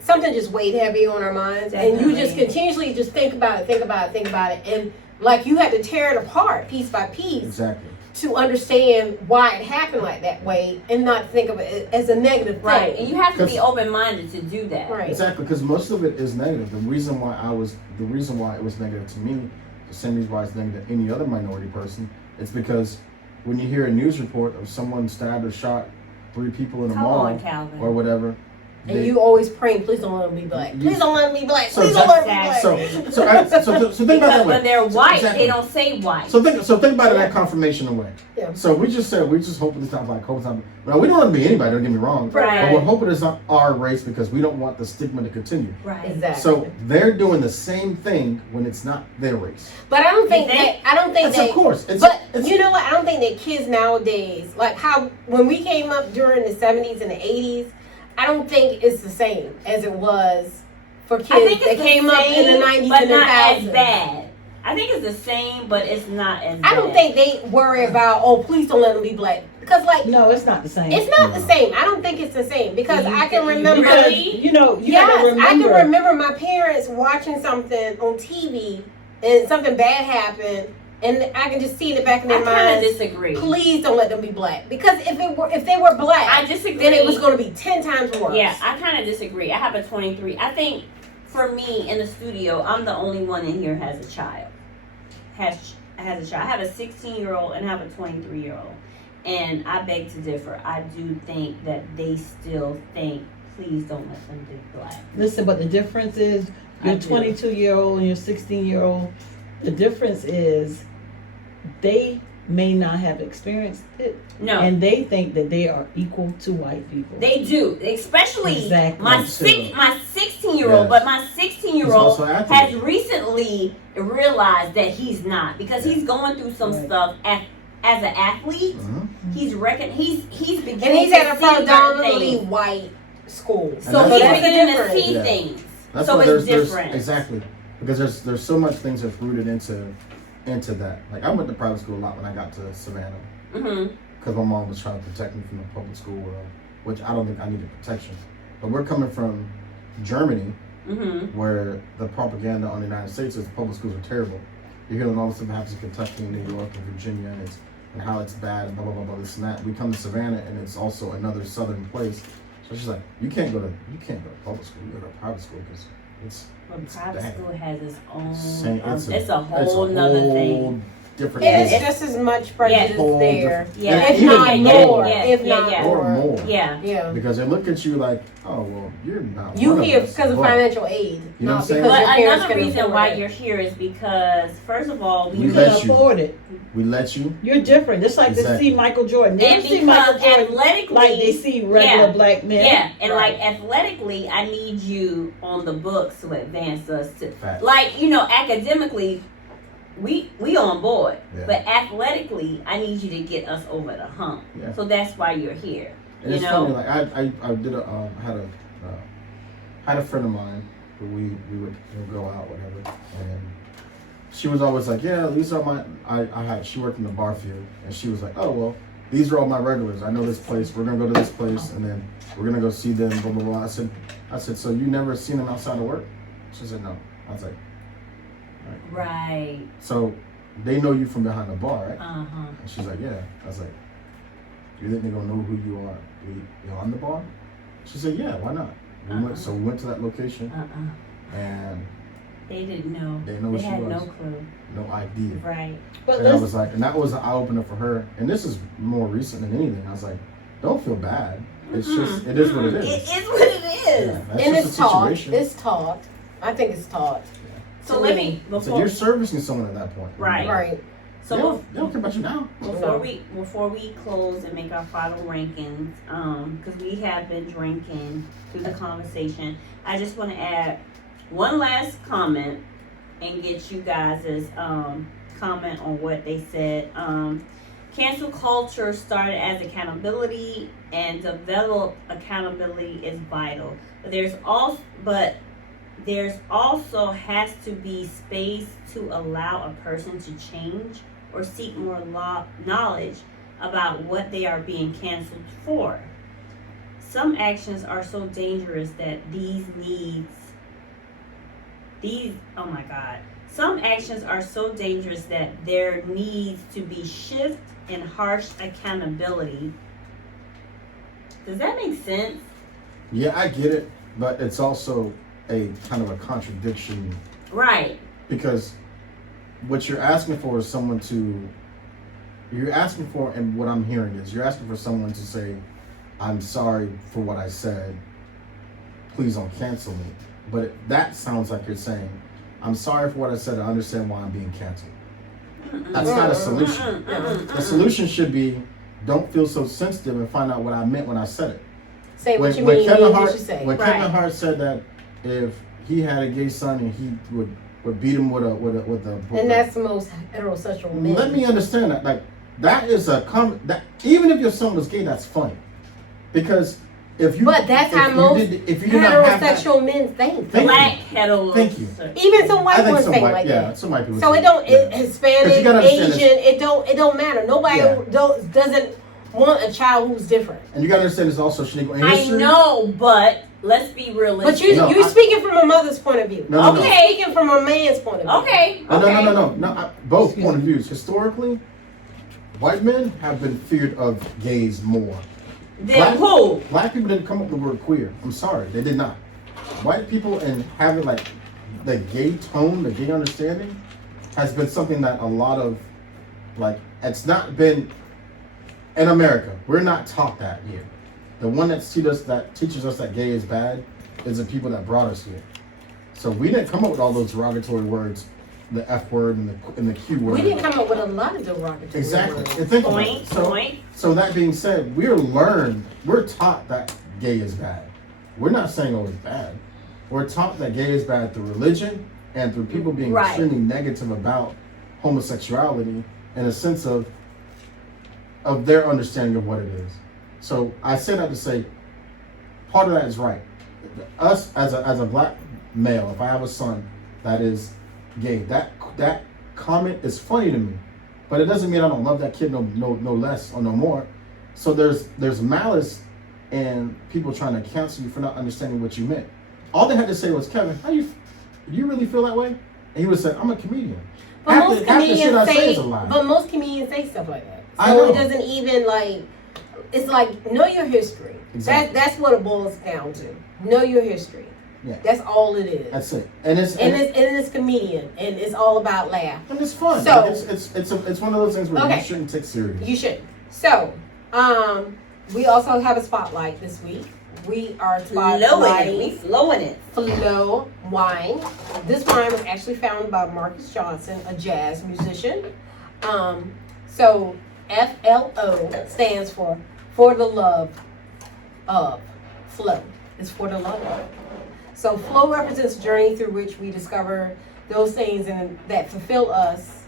something just weighed heavy on our minds, and you just Definitely. continuously just think about it, and like you had to tear it apart piece by piece Exactly. to understand why it happened like that way, and not think of it as a negative thing. Right. And you have to be Because- open-minded to do that. Right. Exactly, because most of it is negative. The reason why it was negative to me, the same reason why it's negative to any other minority person, it's because when you hear a news report of someone stabbed or shot 3 people in a Come mall on, Calvin. or whatever, And you always praying, please don't let them be black. Please don't let them be black. So Please don't let them be exactly. black. so think about it that Because way. when they're white, Exactly. they don't say white. So think about it that confirmation away. Yeah. So we just hoping it's not like hope it's not. Well, we don't want to be anybody. Don't get me wrong. Right. But we're hoping it's not our race because we don't want the stigma to continue. Right. Exactly. So they're doing the same thing when it's not their race. But I don't think You think? that. I don't think That's that. of course. But It's, you know what? I don't think that kids nowadays, like how when we came up during the 70s and the 80s, I don't think it's the same as it was for kids I think that it's the came up in the 90s but and the not as 2000s. bad. I think it's the same, but it's not as bad. I don't think they worry about, oh, please don't let them be black. Because, like, No, it's not the same. it's not No. the same. I don't think it's the same. Because You I can think- remember. Really? You know, you Yes, gotta remember. I can remember my parents watching something on TV and something bad happened, and I can just see in the back of I their kind of minds. disagree. Please don't let them be black. Because if they were black, I disagree. then it was going to be 10 times worse. Yeah, I kind of disagree. I have a 23. I think for me in the studio, I'm the only one in here has a child. Has a child. I have a 16-year-old and I have a 23-year-old. And I beg to differ. I do think that they still think, please don't let them be black. Listen, but the difference is I your do. 22-year-old and your 16-year-old. The difference is they may not have experienced it, No. and they think that they are equal to white people. They do, especially Exactly. my Me too. 16-year-old. Yes. But my He's 16-year-old also an athlete. has recently realized that he's not because he's going through some Right. stuff as an athlete. Mhm. He's beginning And he's to at a see certain predominantly things. white school. And So that's he's why- beginning to difference. see Yeah. things. That's So why it's there's different. exactly. because there's so much things that's rooted into that. Like I went to private school a lot when I got to Savannah, because my mom was trying to protect me from the public school world, which I don't think I needed protection. But we're coming from Germany, where the propaganda on the United States is public schools are terrible. You're hearing all this stuff that happens in Kentucky and New York and Virginia, and how it's bad and blah blah blah blah this and that. We come to Savannah and it's also another southern place. So she's like, you can't go to public school. You go to private school because it's private bad. school has its own. It's a whole nother thing. Different. It's just as much prejudice there. Yeah, If not more. If yeah, not yeah. Or more. more. Yeah. Because they look at you like, oh well, you're not. You one here of us, because of but financial aid. You know what I'm not saying? because But your parents another can reason afford why it. you're here is because, first of all, We we You let can you. afford it. We let you. You're different. Just like Exactly. they see Michael Jordan. They and don't see Michael because Jordan athletically, like they see regular black men. yeah, and Right. like athletically, I need you on the books to advance us to, Facts. like, you know, academically, we on board, Yeah. but athletically, I need you to get us over the hump. Yeah. So that's why you're here. And You it's know? funny. Like I did had a friend of mine who we would go out whatever, and she was always like, yeah, these are my. She worked in the bar field, and she was like, oh well, these are all my regulars. I know this place. We're gonna go to this place, and then we're gonna go see them. Blah blah blah. I said, so you never seen them outside of work? She said no. I was like, Right. so they know you from behind the bar, right? Uh-huh. And she's like, yeah. I was like, you think they're gonna know who you are beyond the bar? She said, yeah, why not? So we went to that location, and They didn't know. they didn't know who They she had was. no clue. No idea. Right. But And I let's was like, and that was an eye opener for her. And this is more recent than anything. I was like, don't feel bad. It's just, it is what it is. It is what it is. Yeah, that's And just it's a taught. situation. It's taught. I think it's taught. So let me So before you're servicing someone at that point. Right. Right. so They don't care about you now. before we close and make our final rankings, because we have been drinking through the conversation, I just want to add one last comment and get you guys' comment on what they said. Cancel culture started as accountability, and develop accountability is vital. But there's also has to be space to allow a person to change or seek more knowledge about what they are being canceled for. Some actions are so dangerous that Some actions are so dangerous that there needs to be shift and harsh accountability. Does that make sense? Yeah, I get it. But it's also a kind of a contradiction. Right. Because what you're asking for is and what I'm hearing is, you're asking for someone to say, I'm sorry for what I said, please don't cancel me. But that sounds like you're saying, I'm sorry for what I said, I understand why I'm being canceled. That's not a solution. The solution should be, don't feel so sensitive and find out what I meant when I said it. Say what you mean, what you say. When Kevin Hart said that if he had a gay son and he would beat him with a and that's the most heterosexual men. Let me understand that. Like, that is that even if your son was gay, that's funny. Because if you But that's how most heterosexual men think. Black heterosexual. Thank you. Even some white ones think like that. Some white people. So it don't Hispanic, Asian, it don't matter. Nobody doesn't want a child who's different. And you gotta understand this also, Shaniqua. In I history, know, but let's be realistic. But you're speaking from a mother's point of view. No, You're speaking from a man's point of view. Okay. No. Both point of views. Historically, white men have been feared of gays more. Then who? Black people didn't come up with the word queer. I'm sorry, they did not. White people and having like the gay tone, the gay understanding, has been something that a lot of it's not been in America. We're not taught that here. The one that teaches us that gay is bad is the people that brought us here. So we didn't come up with all those derogatory words, the F word and the Q word. We didn't come up with a lot of derogatory Exactly. words. And think about it. So that being said, we're taught that gay is bad. We're not saying it's bad. We're taught that gay is bad through religion and through people being extremely negative about homosexuality in a sense of their understanding of what it is. So I say that to say, part of that is right. Us as a black male, if I have a son that is gay. That comment is funny to me, but it doesn't mean I don't love that kid no less or no more. So there's malice and people trying to cancel you for not understanding what you meant. All they had to say was, Kevin, do you really feel that way? And he would say, I'm a comedian. But Half most the shit I say is a lie. But most comedians say stuff like that. So I know. it doesn't even like. It's like know your history. Exactly. That's what it boils down to. Know your history. Yeah. That's all it is. That's it. And it's comedian, and it's all about laugh. And it's fun. So- it's one of those things where Okay. you shouldn't take serious. You should. So, we also have a spotlight this week. We are Flowing it. We spotlighting flowing it. FLO wine. This wine was actually founded by Marcus Johnson, a jazz musician. So FLO stands for the love of flow. It's for the love of. So flow represents a journey through which we discover those things that fulfill us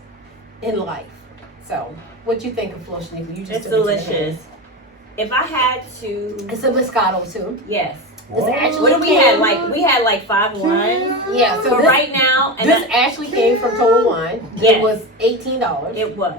in life. So, what you think of flow, Shanika? You just It's took it to the head. delicious. If I had to, It's a Moscato too. yes. This actually What do we have? came- We had like 5 wines. Yeah. So So this, right now, and this actually came from Total Wine. Yes. It was $18. it was.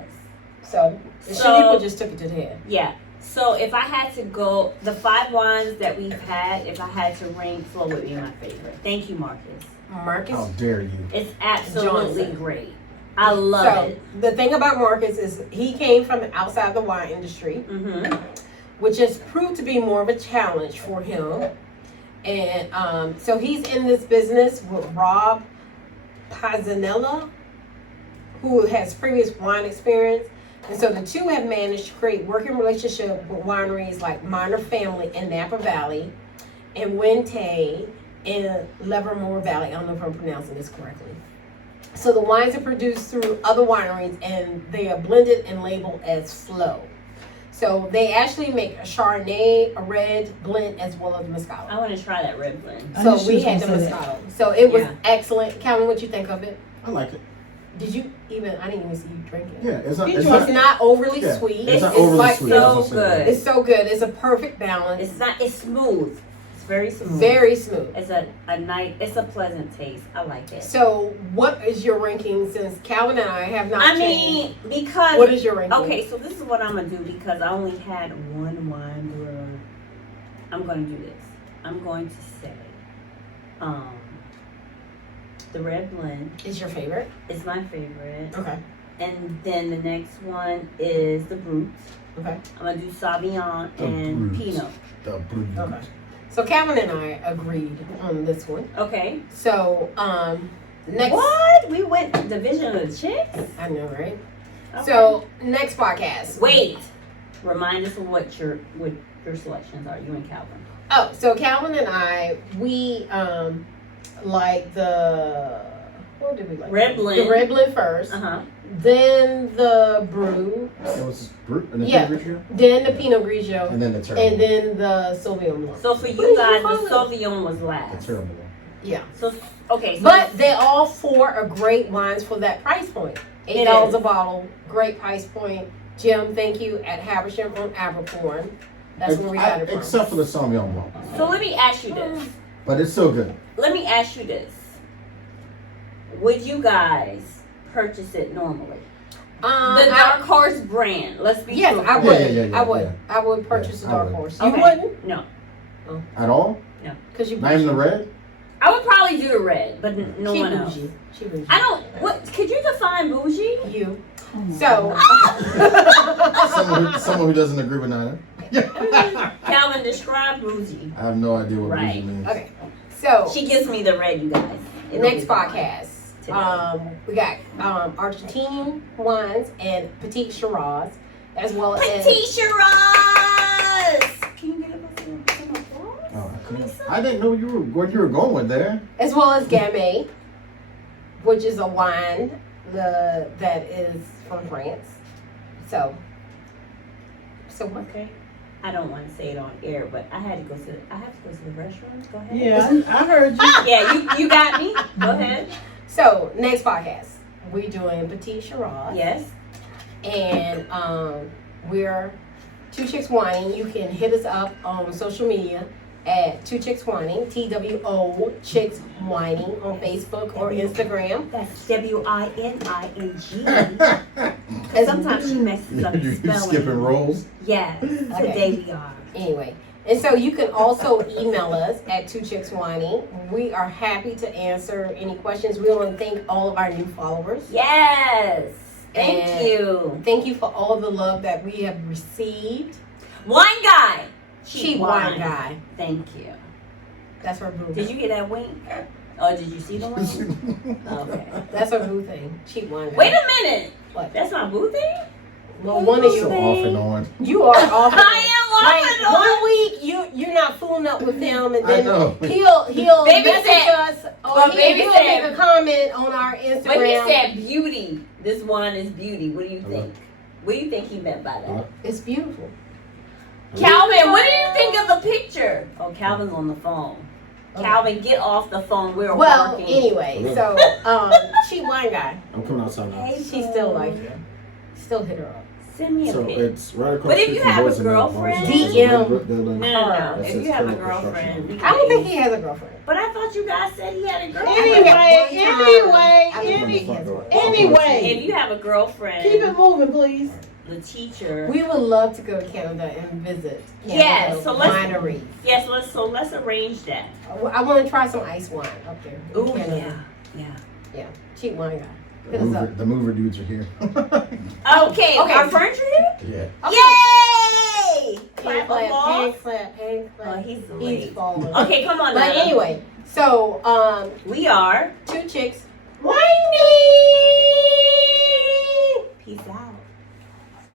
So Shanika just took it to the head. Yeah. So if I had to go, the 5 wines that we've had, if I had to rank, Flo would be my favorite. Thank you, Marcus. Marcus. How dare you? It's absolutely Johnson. great. I love So it. the thing about Marcus is he came from outside the wine industry, Mm-hmm. which has proved to be more of a challenge for him. And so he's in this business with Rob Pazzanella, who has previous wine experience. And so the two have managed to create working relationship with wineries like Minor Family in Napa Valley and Wente in Livermore Valley. I don't know if I'm pronouncing this correctly. So the wines are produced through other wineries and they are blended and labeled as FLO. So they actually make a Chardonnay, a red blend, as well as Moscato. I want to try that red blend. I So knew she we was had the gonna say that. Moscato. So it was Yeah. excellent. Calvin, what you think of it? I like it. Did you even? I didn't even see you drink it. Yeah, it's not. He It's drank not, It's not overly Yeah. sweet. it's not overly like sweet. so that's what I'm saying. good. It's so good. It's a perfect balance. It's not. It's smooth. It's very smooth. Very smooth. It's a nice. It's a pleasant taste. I like it. So what is your ranking? Since Calvin and I have not I changed. mean, because What is your ranking? okay, so this is what I'm gonna do because I only had one wine brewer. I'm gonna do this. I'm going to say, the red blend Is your favorite? is my favorite, Okay. and then the next one is the Brut. Okay. I'm gonna do Sauvignon The and Brut. Pinot. The Brut. Okay. So Calvin and I agreed on this one. Okay. So next. What? We went Division of the Chicks. I know, right? Okay. So next podcast. wait. Remind us of what your selections are. You and Calvin. Oh, so Calvin and I, we like the what did we like? Red blend. The red blend first, Uh-huh. then the brew, It was Brut and the Yeah. Pinot Grigio, then the Pinot Grigio, and then the terrible. and then the Sauvignon Blanc. So for What you did guys, call the it? Sauvignon was the last. terrible one. Yeah, So okay. So but they all 4 are great wines for that price point. $8 is. a bottle, great price point. Jim, thank you at Habersham on Abercorn. That's where we got it from. Except for the Sauvignon Blanc, So let me ask you this. but it's still good. Let me ask you this. Would you guys purchase it normally? The Dark Horse brand. Let's be Yes, truthful. I would. Yeah, I would. yeah. I would purchase Yeah, a I Dark would. Horse. You Okay. wouldn't? No. At all? Because you Not even the red? I would probably do the red, but no She one else. bougie. She bougie. I don't. What? Could you define bougie? You. So. Someone who doesn't agree with Nina. Calvin, describe bougie. I have no idea what Right. bougie means. Okay. So. She gives me the red, you guys. It'll Next be fine. podcast. Today. We got Argentine wines and Petite Shiraz, as well as Petite Shiraz. Can you get us some applause? Oh, I couldn't. I didn't know what you were going with there. as well as Gamay, which is a wine that is from France. So what? Okay. I don't want to say it on air, but I have to go to the restaurant. Go ahead. Yeah, I heard you. Yeah, you got me. Go ahead. So next podcast, we're doing Petite Shiraz. Yes. And we're Two Chicks Wine. You can hit us up on social media at Two Chicks Whining, TWO Chicks Whining on Facebook or Instagram. That's WINING. Sometimes she messes up the You spelling. skipping rolls? Yes, today we are. Anyway, and so you can also email us at Two Chicks Whining. We are happy to answer any questions. We want to thank all of our new followers. Yes. Thank And you. Thank you for all the love that we have received. Wine guy. Cheap wine guy. Thank you. That's her boo. Did you get that wink? Oh, did you see the wink? Okay. That's her boo thing. Cheap wine guy. Wait a minute. What? That's my boo thing? Well, one of So you. off and on. You are off. I am off and on. 1 week you're not fooling up with him, and I then know. he'll Baby message said- us or but baby he'll said- make a comment on our Instagram. But he said beauty. This wine is beauty. What do you think? What do you think he meant by that? It's beautiful. Calvin, what do you think of the picture? Oh, Calvin's on the phone. Oh. Calvin, get off the phone. We're Well, working. anyway, so cheap wine guy. I'm coming outside now. Hey, She still likes her. Still hit her up. Send me a So pic. it's right across But if the you street have a from Boys and Men. girlfriend- Boys and Men, DM. Red Blend and No, Brut. no, no. That If says you have a criminal construction. girlfriend, we I don't can think use- he has a girlfriend. But I thought you guys said he had a girlfriend. Anyway, I don't any- think he has one. Anyway. If you have a girlfriend, Keep it moving, please. the teacher. We would love to go to Canada and visit Yes, Canada so let's- wineries. Yes, let's arrange that. I want to try some ice wine up there. in Ooh, Canada. yeah. Yeah. Cheap wine guy. The Hit us mover, up. the mover dudes are here. Okay, Okay. our furniture here? Yeah. Yay! Hand Clap clap, applause. hand clap, hand Oh, clap. he's He's late. falling. Okay, come on But now. anyway, so We are. Two Chicks. Peace out.